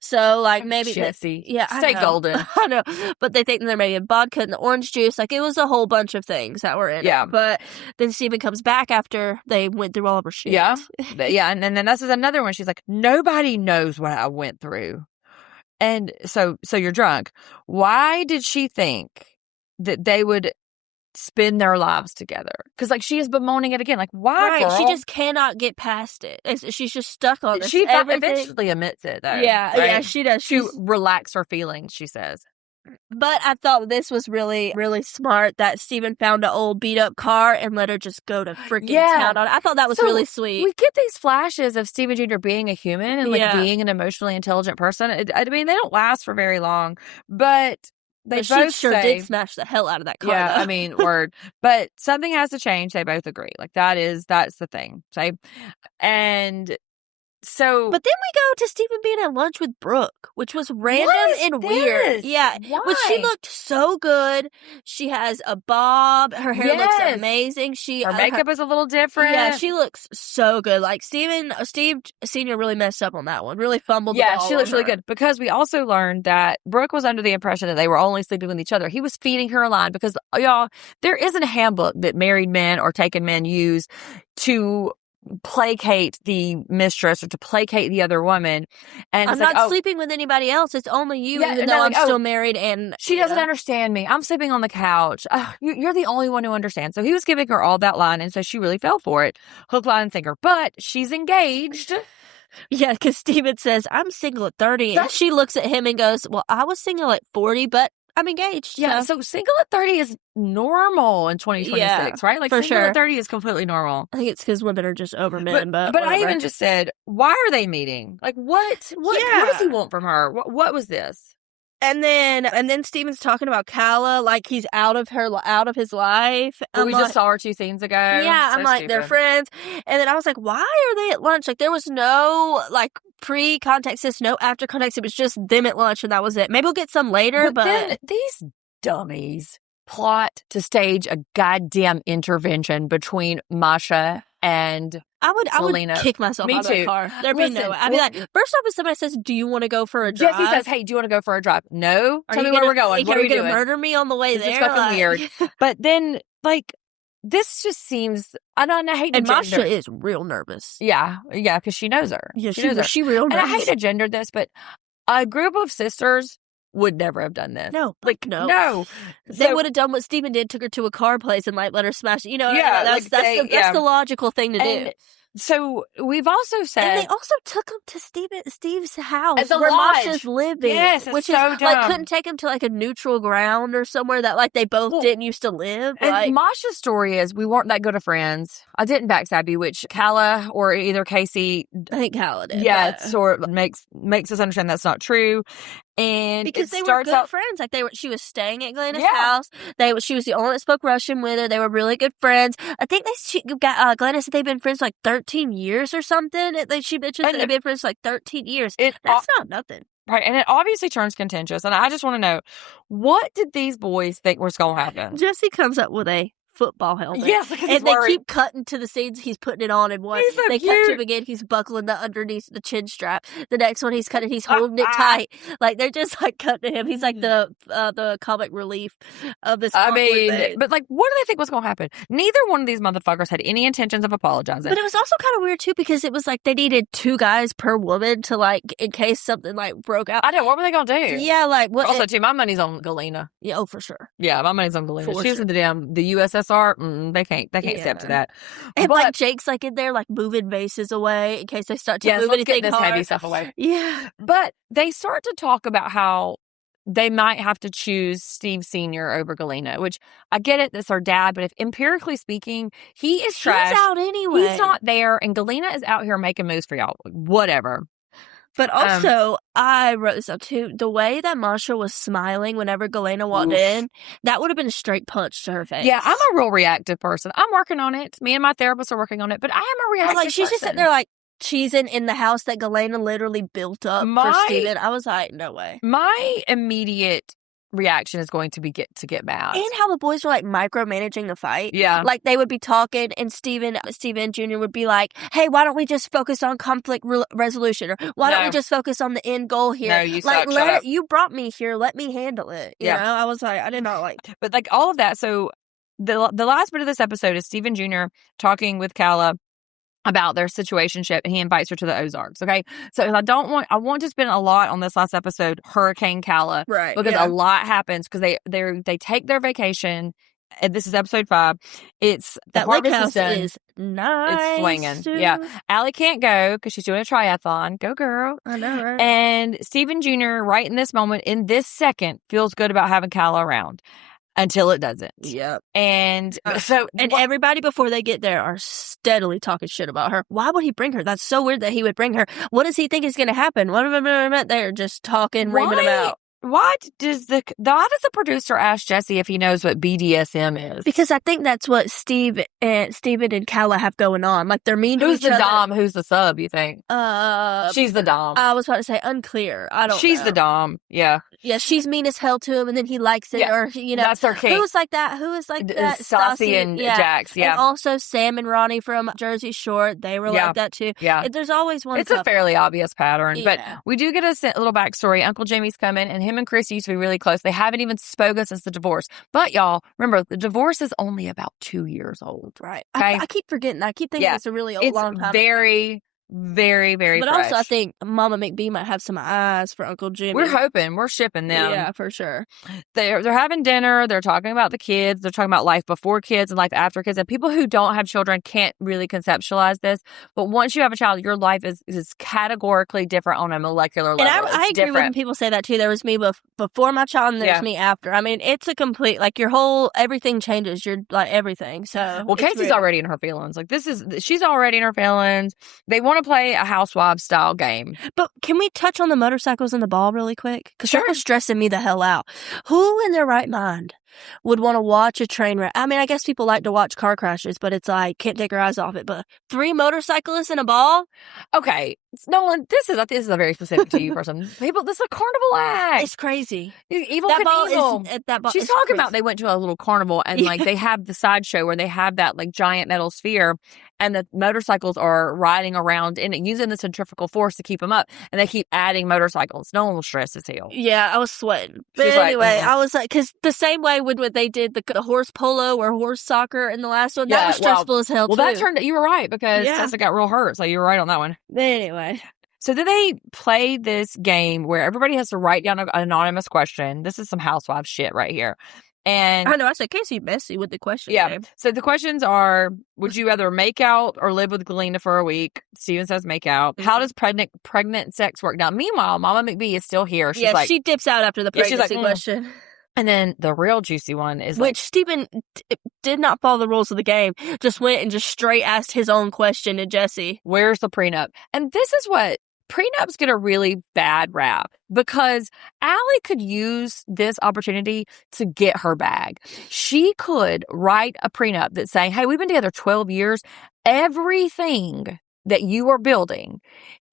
So, maybe... Jesse. Stay golden. I know. But they think there may be vodka and the orange juice. Like, it was a whole bunch of things that were in it. But then Steven comes back after they went through all of her shit. Yeah. And then this is another one. She's like, nobody knows what I went through. And so you're drunk. Why did she think that they would spend their lives together? Because she is bemoaning it again. Like, why? Right, she just cannot get past it. She's just stuck on this. She eventually admits it, though. Yeah, right? Yeah, she does. To relax her feelings, she says. But I thought this was really, really smart that Steven found an old beat up car and let her just go to freaking town on it. I thought that was really sweet. We get these flashes of Steven Jr. being a human and being an emotionally intelligent person. They don't last for very long, but they But both she sure say, did smash the hell out of that car, yeah, though. I mean, word. But something has to change. They both agree. Like, that's the thing. Okay? And so. But then we go to Stephen being at lunch with Brooke, which was random and weird. Yeah. Why? But she looked so good. She has a bob. Her hair looks amazing. Her makeup is a little different. Yeah, she looks so good. Like, Steve Sr. really messed up on that one. Really fumbled the ball. Yeah, she looks really good. Because we also learned that Brooke was under the impression that they were only sleeping with each other. He was feeding her a line because, y'all, there isn't a handbook that married men or taken men use to placate the mistress or to placate the other woman. And I'm not sleeping with anybody else. It's only you, even though I'm still married. And she doesn't understand me. I'm sleeping on the couch. You're the only one who understands. So he was giving her all that line, and so she really fell for it. Hook, line, and sinker. But she's engaged. Yeah, because Steven says, I'm single at 30. And she looks at him and goes, well, I was single at 40, but I'm engaged. Yeah, so single at 30 is normal in 2026, right? Like, single at 30 is completely normal. I think it's because women are just over men, but I even just said, why are they meeting? Like, what does he want from her? What was this? And then Steven's talking about Kala, like he's out of his life. We just saw her 2 scenes ago. Yeah, so I'm like, they're friends. And then I was like, why are they at lunch? Like, there was no, like, pre-context, no after context. It was just them at lunch, and that was it. Maybe we'll get some later, but then these dummies plot to stage a goddamn intervention between Masha and I would kick myself out of the car. There'd be no way. I'd be like, first off, if somebody says, do you want to go for a drive? Jesse says, hey, do you want to go for a drive? No. Tell me where we're going. What are we doing? Are you going to murder me on the way there? It's fucking weird. But then, like, this just seems, I hate to and Masha is real nervous. Yeah, because she knows her. Yeah, she real nervous. And I hate to gender this, but a group of sisters would never have done this. No. No. They would have done what Steven did, took her to a car place and, like, let her smash it. You know, yeah, that's the logical thing to do. So we've also said, and they also took him to Steve's house where Masha's living. Yes, which so is dumb. Like, couldn't take him to like a neutral ground or somewhere that like they both didn't used to live. And like, Masha's story is we weren't that good of friends. I didn't backstab you, which Kala or either Casey, I think Kala did. Yeah, it sort of makes us understand that's not true. And because they were good friends, like she was staying at Glenna's house. She was the only one that spoke Russian with her. They were really good friends. I think Glenna said they've been friends for like 13 years or something. She mentioned that they've been friends for like 13 years. That's not nothing. Right, and it obviously turns contentious. And I just want to know, what did these boys think was going to happen? Jesse comes up with a football helmet. Yes, and they keep cutting to the scenes he's putting it on, and one they cut to him again, he's buckling the underneath the chin strap. The next one he's cutting, he's holding it tight. Like they're just like cutting to him. He's like the comic relief of this. Thing. But like, what do they think was going to happen? Neither one of these motherfuckers had any intentions of apologizing. But it was also kind of weird too, because it was like they needed 2 guys per woman to like in case something like broke out. I know, what were they going to do? Yeah, like what? Also, too, my money's on Galena. Yeah, for sure. Yeah, my money's on Galena. She was in the USSR. They can't step up to that. And like Jake's like in there, like moving vases away in case they start to move anything. Let's get this heavy stuff away. Yeah, but they start to talk about how they might have to choose Steve Sr. over Galena, which I get it. That's her dad, but if empirically speaking, he is trash. He's out anyway. He's not there, and Galena is out here making moves for y'all. Whatever. But also, I wrote this up too. The way that Masha was smiling whenever Galena walked in, that would have been a straight punch to her face. Yeah, I'm a real reactive person. I'm working on it. Me and my therapist are working on it, but I am a reactive person. She's just sitting there like cheesing in the house that Galena literally built up for Steven. I was like, no way. My immediate reaction is going to be get mad. And how the boys were like micromanaging the fight. Yeah. Like they would be talking and Steven Jr. would be like, hey, why don't we just focus on conflict resolution? Or why don't we just focus on the end goal here? No, you suck. Shut up. You brought me here. Let me handle it. You know, I was like, I did not like that. But like all of that. So the last bit of this episode is Steven Jr. talking with Kala about their situationship, and he invites her to the Ozarks. Okay, so I want to spend a lot on this last episode, Hurricane Kala, right? Because a lot happens because they take their vacation. And this is episode 5. It's that lake house is nice. It's swinging. Yeah, Allie can't go because she's doing a triathlon. Go girl! I know, right? And Steven Jr. right in this moment, in this second, feels good about having Kala around. Until it doesn't. Yep. And everybody before they get there are steadily talking shit about her. Why would he bring her? That's so weird that he would bring her. What does he think is going to happen? They're just talking, reaming them out. does the producer ask Jesse if he knows what BDSM is? Because I think that's what Steven and Calla have going on. Like, they're mean to each other. Who's the dom? Who's the sub, you think? She's the dom. I was about to say unclear. I don't know. She's the dom. Yeah. Yeah, she's mean as hell to him, and then he likes it, or, That's their key. Who is like that? Stassi and Jax, yeah. And also Sam and Ronnie from Jersey Shore, they were like that too. Yeah. There's always one It's a fairly obvious pattern, but Yeah. we do get a little backstory. Uncle Jimmy's coming, and him and Chris used to be really close. They haven't even spoken since the divorce. But y'all, remember, the divorce is only about 2 years old. Right. Okay? I keep forgetting that. I keep thinking it's a really old, long time. It's very, very, very But fresh. also, I think Mama McBee might have some eyes for Uncle Jimmy. We're hoping. We're shipping them. Yeah, for sure. They're having dinner. They're talking about the kids. They're talking about life before kids and life after kids. And people who don't have children can't really conceptualize this. But once you have a child, your life is categorically different on a molecular level. And I agree when people say that too. There was me before my child, and there's me after. I mean, it's a complete, like, your whole, everything changes. You're like everything. So, well, Casey's already in her feelings. Like, she's already in her feelings. They want to play a housewives style game. But can we touch on the motorcycles and the ball really quick? Because Sure. that was stressing me the hell out. Who in their right mind would want to watch a train wreck? I mean, I guess people like to watch car crashes, but it's like, can't take your eyes off it. But 3 motorcyclists and a ball? Okay, Nolan, this is a very specific to you person. People, this is a carnival act. It's crazy. Evil That ball Knievel. is that ball. She's is talking crazy. about they went to a little carnival and like they have the sideshow where they have that like giant metal sphere and the motorcycles are riding around in it using the centrifugal force to keep them up, and they keep adding motorcycles. No one will stress as hell. Yeah, I was sweating. But She's like, anyway, I was like, because the same way when they did the horse polo or horse soccer in the last one, that was stressful as hell, well, too. that turned, you were right, because Tessa got real hurt, so you were right on that one. But anyway. So then they play this game where everybody has to write down an anonymous question. This is some housewives shit right here. And I know, I said Casey messy with the question. Yeah. Game. So the questions are, would you rather make out or live with Galena for a week? Steven says make out. Mm-hmm. How does pregnant sex work? Now, meanwhile, Mama McBee is still here. She's like, she dips out after the pregnancy question. And then the real juicy one is which Steven did not follow the rules of the game. Just went and just straight asked his own question to Jesse. Where's the prenup? And this is what prenups get a really bad rap, because Allie could use this opportunity to get her bag. She could write a prenup that's saying, hey, we've been together 12 years. Everything that you are building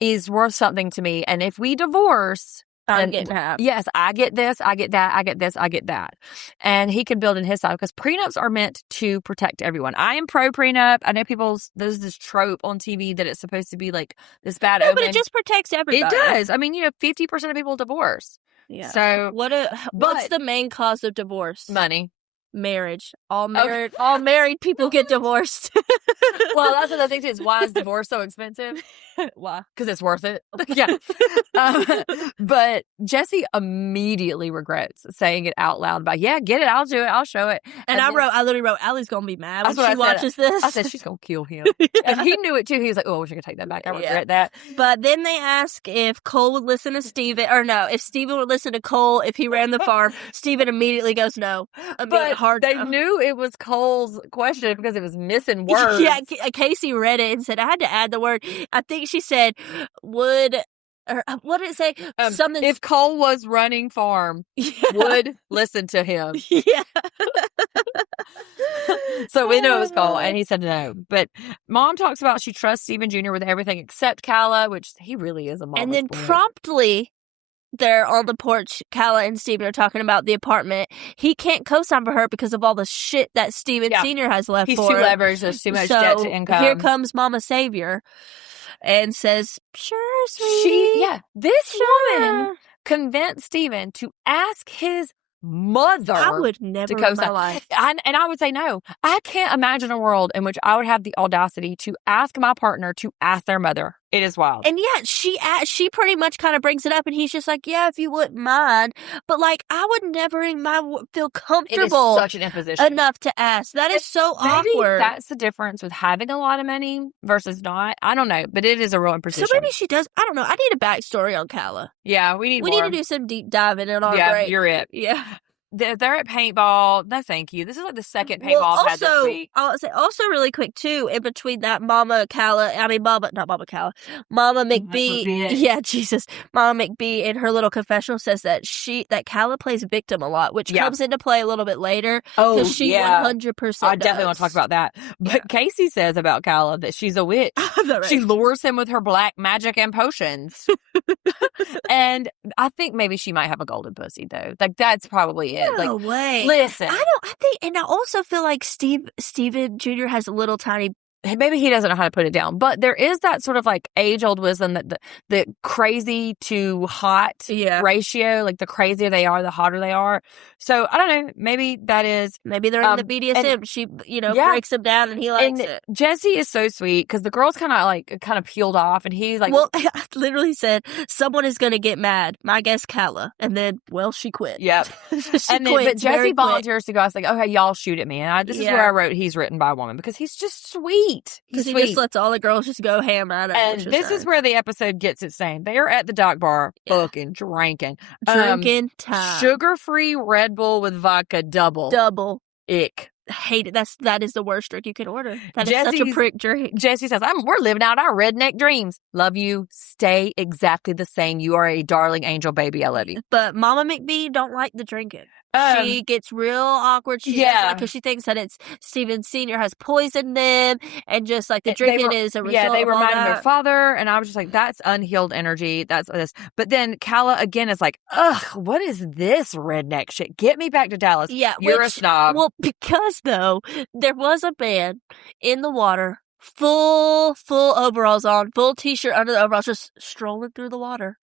is worth something to me. And if we divorce, I'm getting half. Yes, I get this, I get that, I get this, I get that. And he can build in his side, because prenups are meant to protect everyone. I am pro prenup. I know there's this trope on TV that it's supposed to be like this bad omen. But it just protects everybody. It does. I mean, 50% of people divorce. Yeah. So what's the main cause of divorce? Money. Marriage. All married people get divorced. Well, that's another thing too, is why is divorce so expensive? Why? Because it's worth it. Yeah. But Jesse immediately regrets saying it out loud about, get it, I'll do it, I'll show it. And I literally wrote, Allie's gonna be mad when she watches this. I said, she's gonna kill him. And he knew it too. He was like, oh, I wish I could take that back. I regret that. But then they ask if Cole would listen to Steven, or no, if Steven would listen to Cole if he ran the farm. Steven immediately goes no. They knew it was Cole's question because it was missing words. Yeah, Casey read it and said, I had to add the word. I think she said, what did it say? Something. If Cole was running farm, would listen to him. Yeah. So we know it was Cole, and he said no. But Mom talks about she trusts Steven Jr. with everything except Calla, which he really is a mom. And then promptly, they're on the porch. Calla and Steven are talking about the apartment. He can't co-sign for her because of all the shit that Steven Sr. has left He's for him. He's too leveraged. There's too much debt to income. Here comes Mama Savior and says, sure, sweetie. This woman convinced Steven to ask his mother. I would never in my life. And I would say no. I can't imagine a world in which I would have the audacity to ask my partner to ask their mother. It is wild. And yet she pretty much kind of brings it up, and he's just like, yeah, if you wouldn't mind. But like, I would never feel comfortable. It is such an imposition. Enough to ask. That is so maybe awkward. That's the difference with having a lot of money versus not. I don't know, but it is a real imposition. So maybe she does. I don't know. I need a backstory on Calla. Yeah, we need to do some deep dive in it on break. break. You're it. Yeah. they're at paintball. No, thank you. This is like the second paintball I've had this week. I'll say also really quick too, in between that Mama McBee. Yeah, Jesus. Mama McBee in her little confessional says that Calla plays victim a lot, which comes into play a little bit later. Oh, she yeah. 100% I definitely want to talk about that. But Casey says about Calla that she's a witch. Right? She lures him with her black magic and potions. And I think maybe she might have a golden pussy, though. Like, that's probably it. No like, way. Listen. And I also feel like Steven Jr. has a little tiny. Maybe he doesn't know how to put it down, but there is that sort of like age-old wisdom that the crazy to hot ratio, like the crazier they are, the hotter they are. So I don't know. Maybe that is. Maybe they're in the BDSM. She, breaks him down and he likes it. Jesse is so sweet because the girl's kind of peeled off, and he's like, well, I literally said someone is going to get mad. My guess, Calla, and then she quit. Yep. But Jesse volunteers to go. I was like, okay, y'all shoot at me, and this is where I wrote he's written by a woman because he's just sweet. Because he just lets all the girls just go ham at him. And this is where the episode gets its name. They are at the dock bar, fucking drinking. Drinking time. Sugar-free Red Bull with vodka double. Ick. Hate it. That is the worst drink you can order. That is such a prick drink. Jesse says, we're living out our redneck dreams. Love you. Stay exactly the same. You are a darling angel baby. I love you. But Mama McBee don't like the drinking. She gets real awkward. Because she thinks that it's Steven Sr. has poisoned them, and just like the drinking is a result. Yeah, they of remind all their father, and I was just like, that's unhealed energy. That's this. But then Calla again is like, ugh, what is this redneck shit? Get me back to Dallas. Yeah, you're a snob. Well, because though there was a man in the water, full overalls on, full t-shirt under the overalls, just strolling through the water.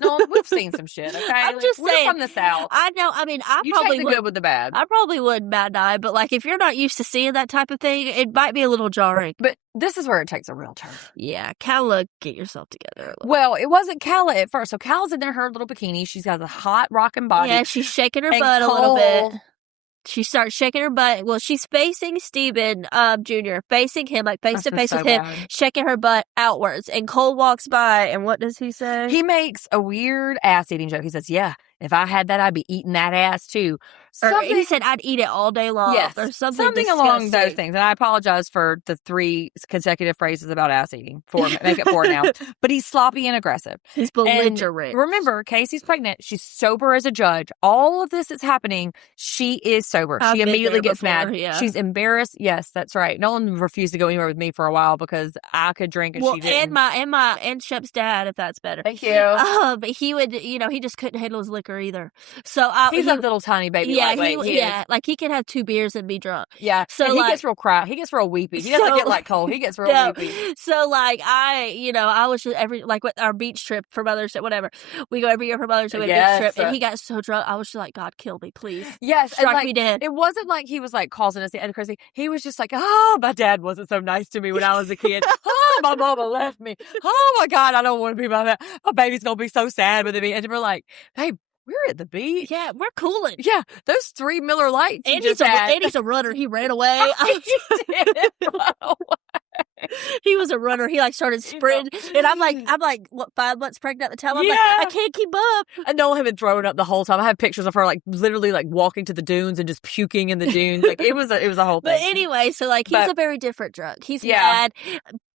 No, we've seen some shit, okay? I'm just saying. We're from the South. I know. I mean, you probably take the good with the bad. I probably wouldn't bat an eye, but like if you're not used to seeing that type of thing, it might be a little jarring. But this is where it takes a real turn. Yeah, Calla, get yourself together. Well, it wasn't Calla at first. So Calla's in her little bikini. She's got a hot rocking body. Yeah, she's shaking her butt a little bit. She starts shaking her butt. Well, she's facing Steven Jr., facing him, like face to face with him, shaking her butt outwards. And Cole walks by, and what does he say? He makes a weird ass-eating joke. He says, yeah, if I had that, I'd be eating that ass, too. He said, I'd eat it all day long. Yes, or something along those things. And I apologize for the 3 consecutive phrases about ass eating. Make it 4 now. But he's sloppy and aggressive. He's belligerent. And remember, Casey's pregnant. She's sober as a judge. All of this is happening. She is sober. She immediately gets mad. Yeah. She's embarrassed. Yes, that's right. Nolan refused to go anywhere with me for a while because I could drink and she didn't. And Shep's dad, if that's better. Thank you. But he would, he just couldn't handle his liquor either. So he's a little tiny baby. Yeah, like he can have 2 beers and be drunk. Yeah, so and he gets real cry. He gets real weepy. He doesn't get like Cole. He gets real weepy. So like I was just with our beach trip for Mother's Day, whatever. We go every year for Mother's Day beach trip, and he got so drunk. I was just like, God, kill me, please. Yes, strike me dead. It wasn't like he was like causing us the end crazy. He was just like, oh, my dad wasn't so nice to me when I was a kid. Oh, my mama left me. Oh my God, I don't want to be by that. My baby's gonna be so sad with me. And we're like, hey, we're at the beach. Yeah, we're cooling. Yeah, those 3 Miller Lights. And he's a runner. He ran away. He did run away. He was a runner. He like started sprinting, and I'm like, what, 5 months pregnant at the time? I'm like, I can't keep up. And Noah had been throwing up the whole time. I have pictures of her like literally like walking to the dunes and just puking in the dunes. Like it was a whole thing. But anyway, so like he's a very different drunk. He's mad.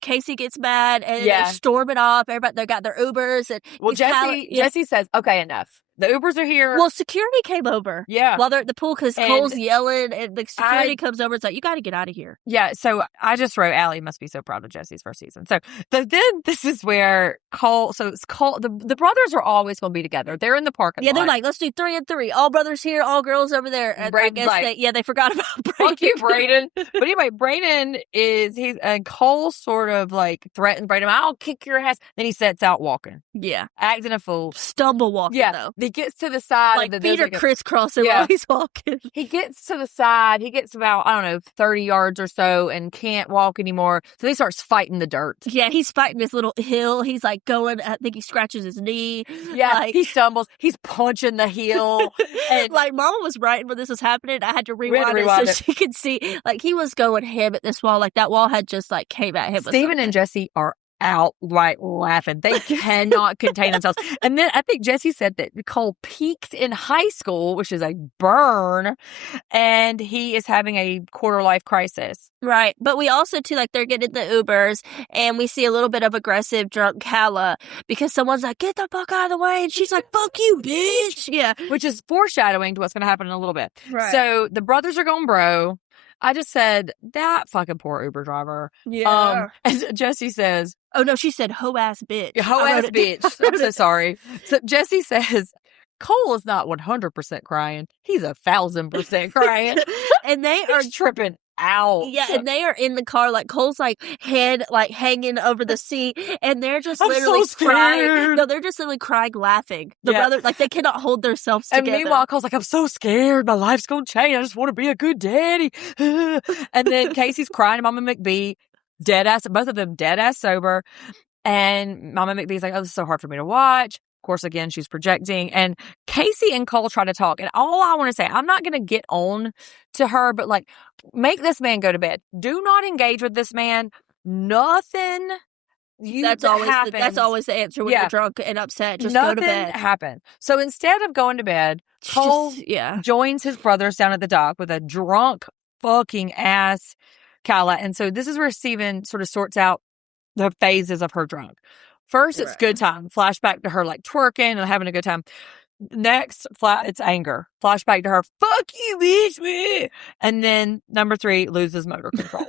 Casey gets mad and they storm it off. Everybody, they got their Ubers and Jesse says, okay, enough. The Ubers are here. Well, security came over. Yeah. While they're at the pool because Cole's yelling and the security comes over. It's like, you got to get out of here. Yeah. So I just wrote, Allie must be so proud of Jesse's first season. So then this is where Cole, the brothers are always going to be together. They're in the parking lot. Yeah, they're like, let's do 3 and 3. All brothers here, all girls over there. And I guess they forgot about Brayden. Fuck you, Brayden. But anyway, Brayden and Cole sort of like threatens Brayden. I'll kick your ass. Then he sets out walking. Yeah. Acting a fool. Stumble walking, though. He gets to the side. Like feet are crisscrossing while he's walking. He gets to the side. He gets about, 30 yards or so and can't walk anymore. So he starts fighting the dirt. Yeah, he's fighting this little hill. He's like going, I think he scratches his knee. Yeah, he stumbles. He's punching the hill. And like Mama was writing when this was happening. I had to rewind it so she could see. Like he was going ham at this wall. Like that wall had just like came at him. Steven and Jesse are outright laughing. They cannot contain themselves. And then I think Jesse said that Cole peaked in high school, which is a burn, and he is having a quarter-life crisis. Right. But we also, too, like, they're getting the Ubers, and we see a little bit of aggressive drunk Calla because someone's like, get the fuck out of the way. And she's like, fuck you, bitch. Yeah. Which is foreshadowing to what's going to happen in a little bit. Right. So the brothers are going bro. I just said, that fucking poor Uber driver. Yeah. And Jesse says... Oh, no, she said, ho-ass bitch. Ho-ass bitch. I'm so sorry. So Jesse says, Cole is not 100% crying. He's 1,000% crying. And they are tripping out. Yeah, and they are in the car, like, Cole's, like, head, like, hanging over the seat, and they're just literally crying. No, they're just literally crying, laughing. The brothers, like, they cannot hold themselves together. And meanwhile, Cole's like, I'm so scared. My life's going to change. I just want to be a good daddy. And then Casey's crying to Mama McBee, dead ass, both of them dead ass sober. And Mama McBee's like, oh, this is so hard for me to watch. Of course, again, she's projecting. And Casey and Cole try to talk. And all I want to say, I'm not going to get on to her, but like, make this man go to bed. Do not engage with this man. Nothing. That's always the answer when you're drunk and upset. Just go to bed. Nothing happened. So instead of going to bed, Cole joins his brothers down at the dock with a drunk fucking ass Calla. And so this is where Steven sort of sorts out the phases of her drunk. First, it's good time. Flashback to her like twerking and having a good time. Next, it's anger. Flashback to her, fuck you, bitch. And then number 3, loses motor control.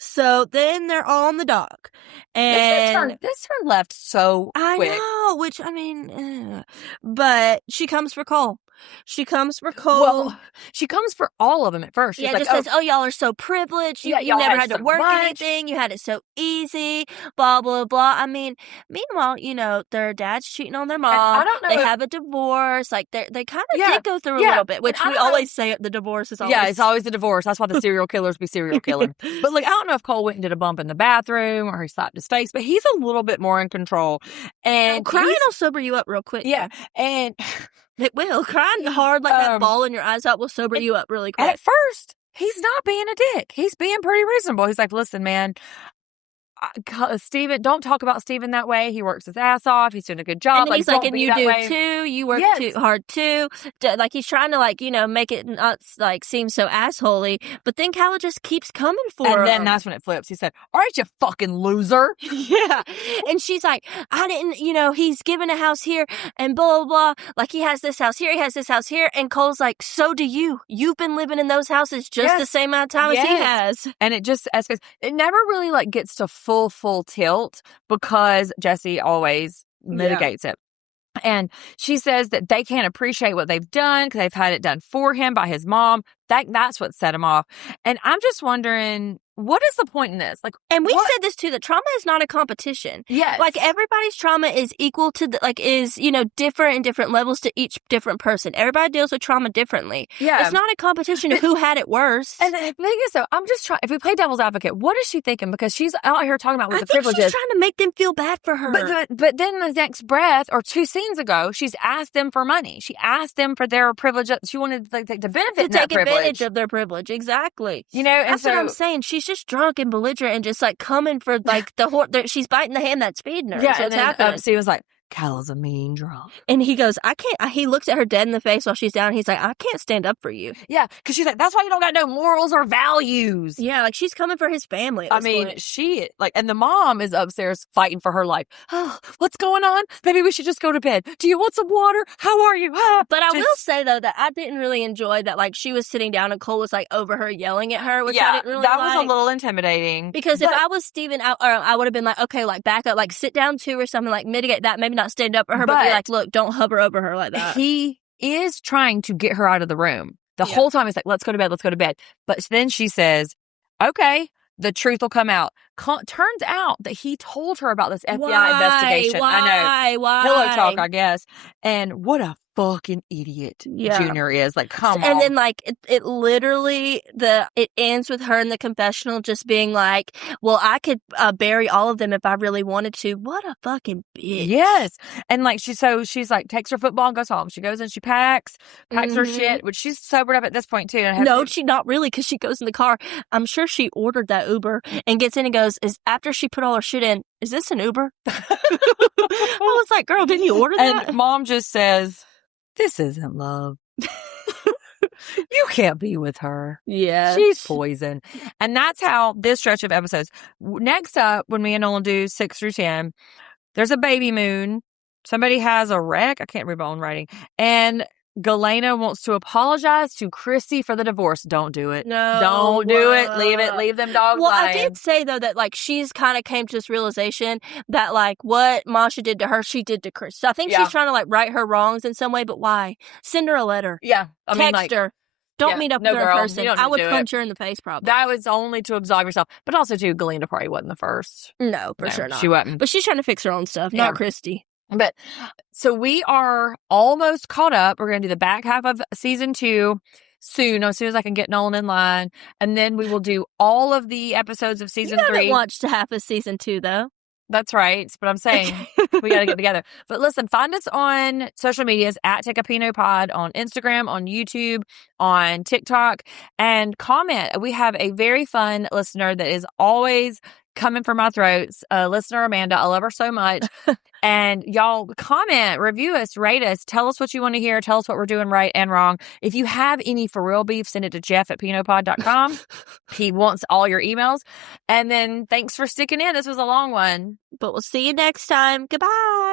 So then they're all on the dock. And this turn left so quick. I know, which, I mean, but she comes for Cole. She comes for Cole. Well, she comes for all of them at first. She's like, just says, oh, y'all are so privileged. You never had to work anything. You had it so easy. Blah, blah, blah. I mean, meanwhile, you know, their dad's cheating on their mom. I don't know. They have a divorce. Like, they kind of did go through a little bit, which we always say the divorce is always... Yeah, it's always the divorce. That's why the serial killers be serial killing. But, like, I don't know if Cole went and did a bump in the bathroom or he slapped his face, but he's a little bit more in control. And crying will sober you up real quick. Yeah, and... It will. Crying hard like that, bawling your eyes out will sober you up really quick. At first, he's not being a dick. He's being pretty reasonable. He's like, listen, man, Steven, don't talk about Steven that way. He works his ass off. He's doing a good job. And then he's like, and you do too. You work too hard too. Like, he's trying to, like, you know, make it not, like, seem so assholey. But then Calla just keeps coming for him. And then that's when it flips. He said, all right, you fucking loser. Yeah. And she's like, I didn't, you know, he's given a house here and blah, blah, blah. Like, he has this house here. He has this house here. And Cole's like, so do you. You've been living in those houses just the same amount of time as he has. And it just escalates. It never really, like, gets to full tilt because Jesse always mitigates it. And she says that they can't appreciate what they've done because they've had it done for him by his mom. That's what set him off. And I'm just wondering, what is the point in this? Like, and we said this too, that trauma is not a competition. Yes. Like, everybody's trauma is equal to is, you know, different in different levels to each different person. Everybody deals with trauma differently. Yeah. It's not a competition of who had it worse. And the thing is, though, I'm just trying, if we play devil's advocate, what is she thinking? Because she's out here talking about the privileges. She's trying to make them feel bad for her. But then the next breath, or 2 scenes ago, she's asked them for money. She asked them for their privilege. She wanted to benefit to take advantage of their privilege. Exactly. You know, and that's what I'm saying. She's just drunk and belligerent and just like coming for like the she's biting the hand that's feeding her. Yeah, so and then she was like, Calla's a mean drunk. And he goes, I can't, he looks at her dead in the face while she's down. And he's like, I can't stand up for you. Yeah, because she's like, that's why you don't got no morals or values. Yeah, like she's coming for his family. I mean, she, like, and the mom is upstairs fighting for her life. Oh, what's going on? Maybe we should just go to bed. Do you want some water? How are you? But I will say, though, that I didn't really enjoy that, like, she was sitting down and Cole was, like, over her yelling at her, which I didn't really that was a little intimidating. Because if I was Steven, I would have been like, okay, like, back up, like, sit down too or something, like, mitigate that, maybe not stand up for her, but be like, look, don't hover over her like that. He is trying to get her out of the room. The whole time he's like, let's go to bed, let's go to bed. But then she says, okay, the truth will come out. Turns out that he told her about this FBI investigation. Why? I know. Pillow talk, I guess. And what a fucking idiot Yeah. Junior is. Like, come on. And then, like, it literally, it ends with her in the confessional just being like, well, I could bury all of them if I really wanted to. What a fucking bitch. Yes. And, like, she's like, takes her football and goes home. She goes and she packs her shit, which she's sobered up at this point, too. No, she not really, because she goes in the car. I'm sure she ordered that Uber and gets in and goes, after she put all her shit in, is this an Uber? I was like, girl, didn't you order that? And Mom just says, this isn't love. You can't be with her. Yeah. She's poison. And that's how this stretch of episodes. Next up, when me and Nolan do 6 through 10, there's a baby moon. Somebody has a wreck. I can't read my own writing. And Galena wants to apologize to Christy for the divorce. Don't do it. No. Don't do it. Leave it. Leave them dogs lying. I did say, though, that, like, she's kind of came to this realization that, like, what Masha did to her, she did to Chris. So I think she's trying to, like, right her wrongs in some way, but why? Send her a letter. Yeah. Text her. Don't meet up with her in person. I would punch her in the face, probably. That was only to absolve yourself. But also, too, Galena probably wasn't the first. No, for sure not. She wasn't. But she's trying to fix her own stuff, not Christy. But so we are almost caught up. We're going to do the back half of season 2 soon, as soon as I can get Nolan in line. And then we will do all of the episodes of season 3. You haven't watched half of season 2, though. That's right. But I'm saying we got to get together. But listen, find us on social medias at Take a Pinot Pod on Instagram, on YouTube, on TikTok, and comment. We have a very fun listener that is always coming for my throats. Listener Amanda, I love her so much. And y'all comment, review us, rate us, tell us what you want to hear, tell us what we're doing right and wrong. If you have any for real beef, send it to jeff@pinotpod.com. He wants all your emails. And then thanks for sticking in. This was a long one. But we'll see you next time. Goodbye.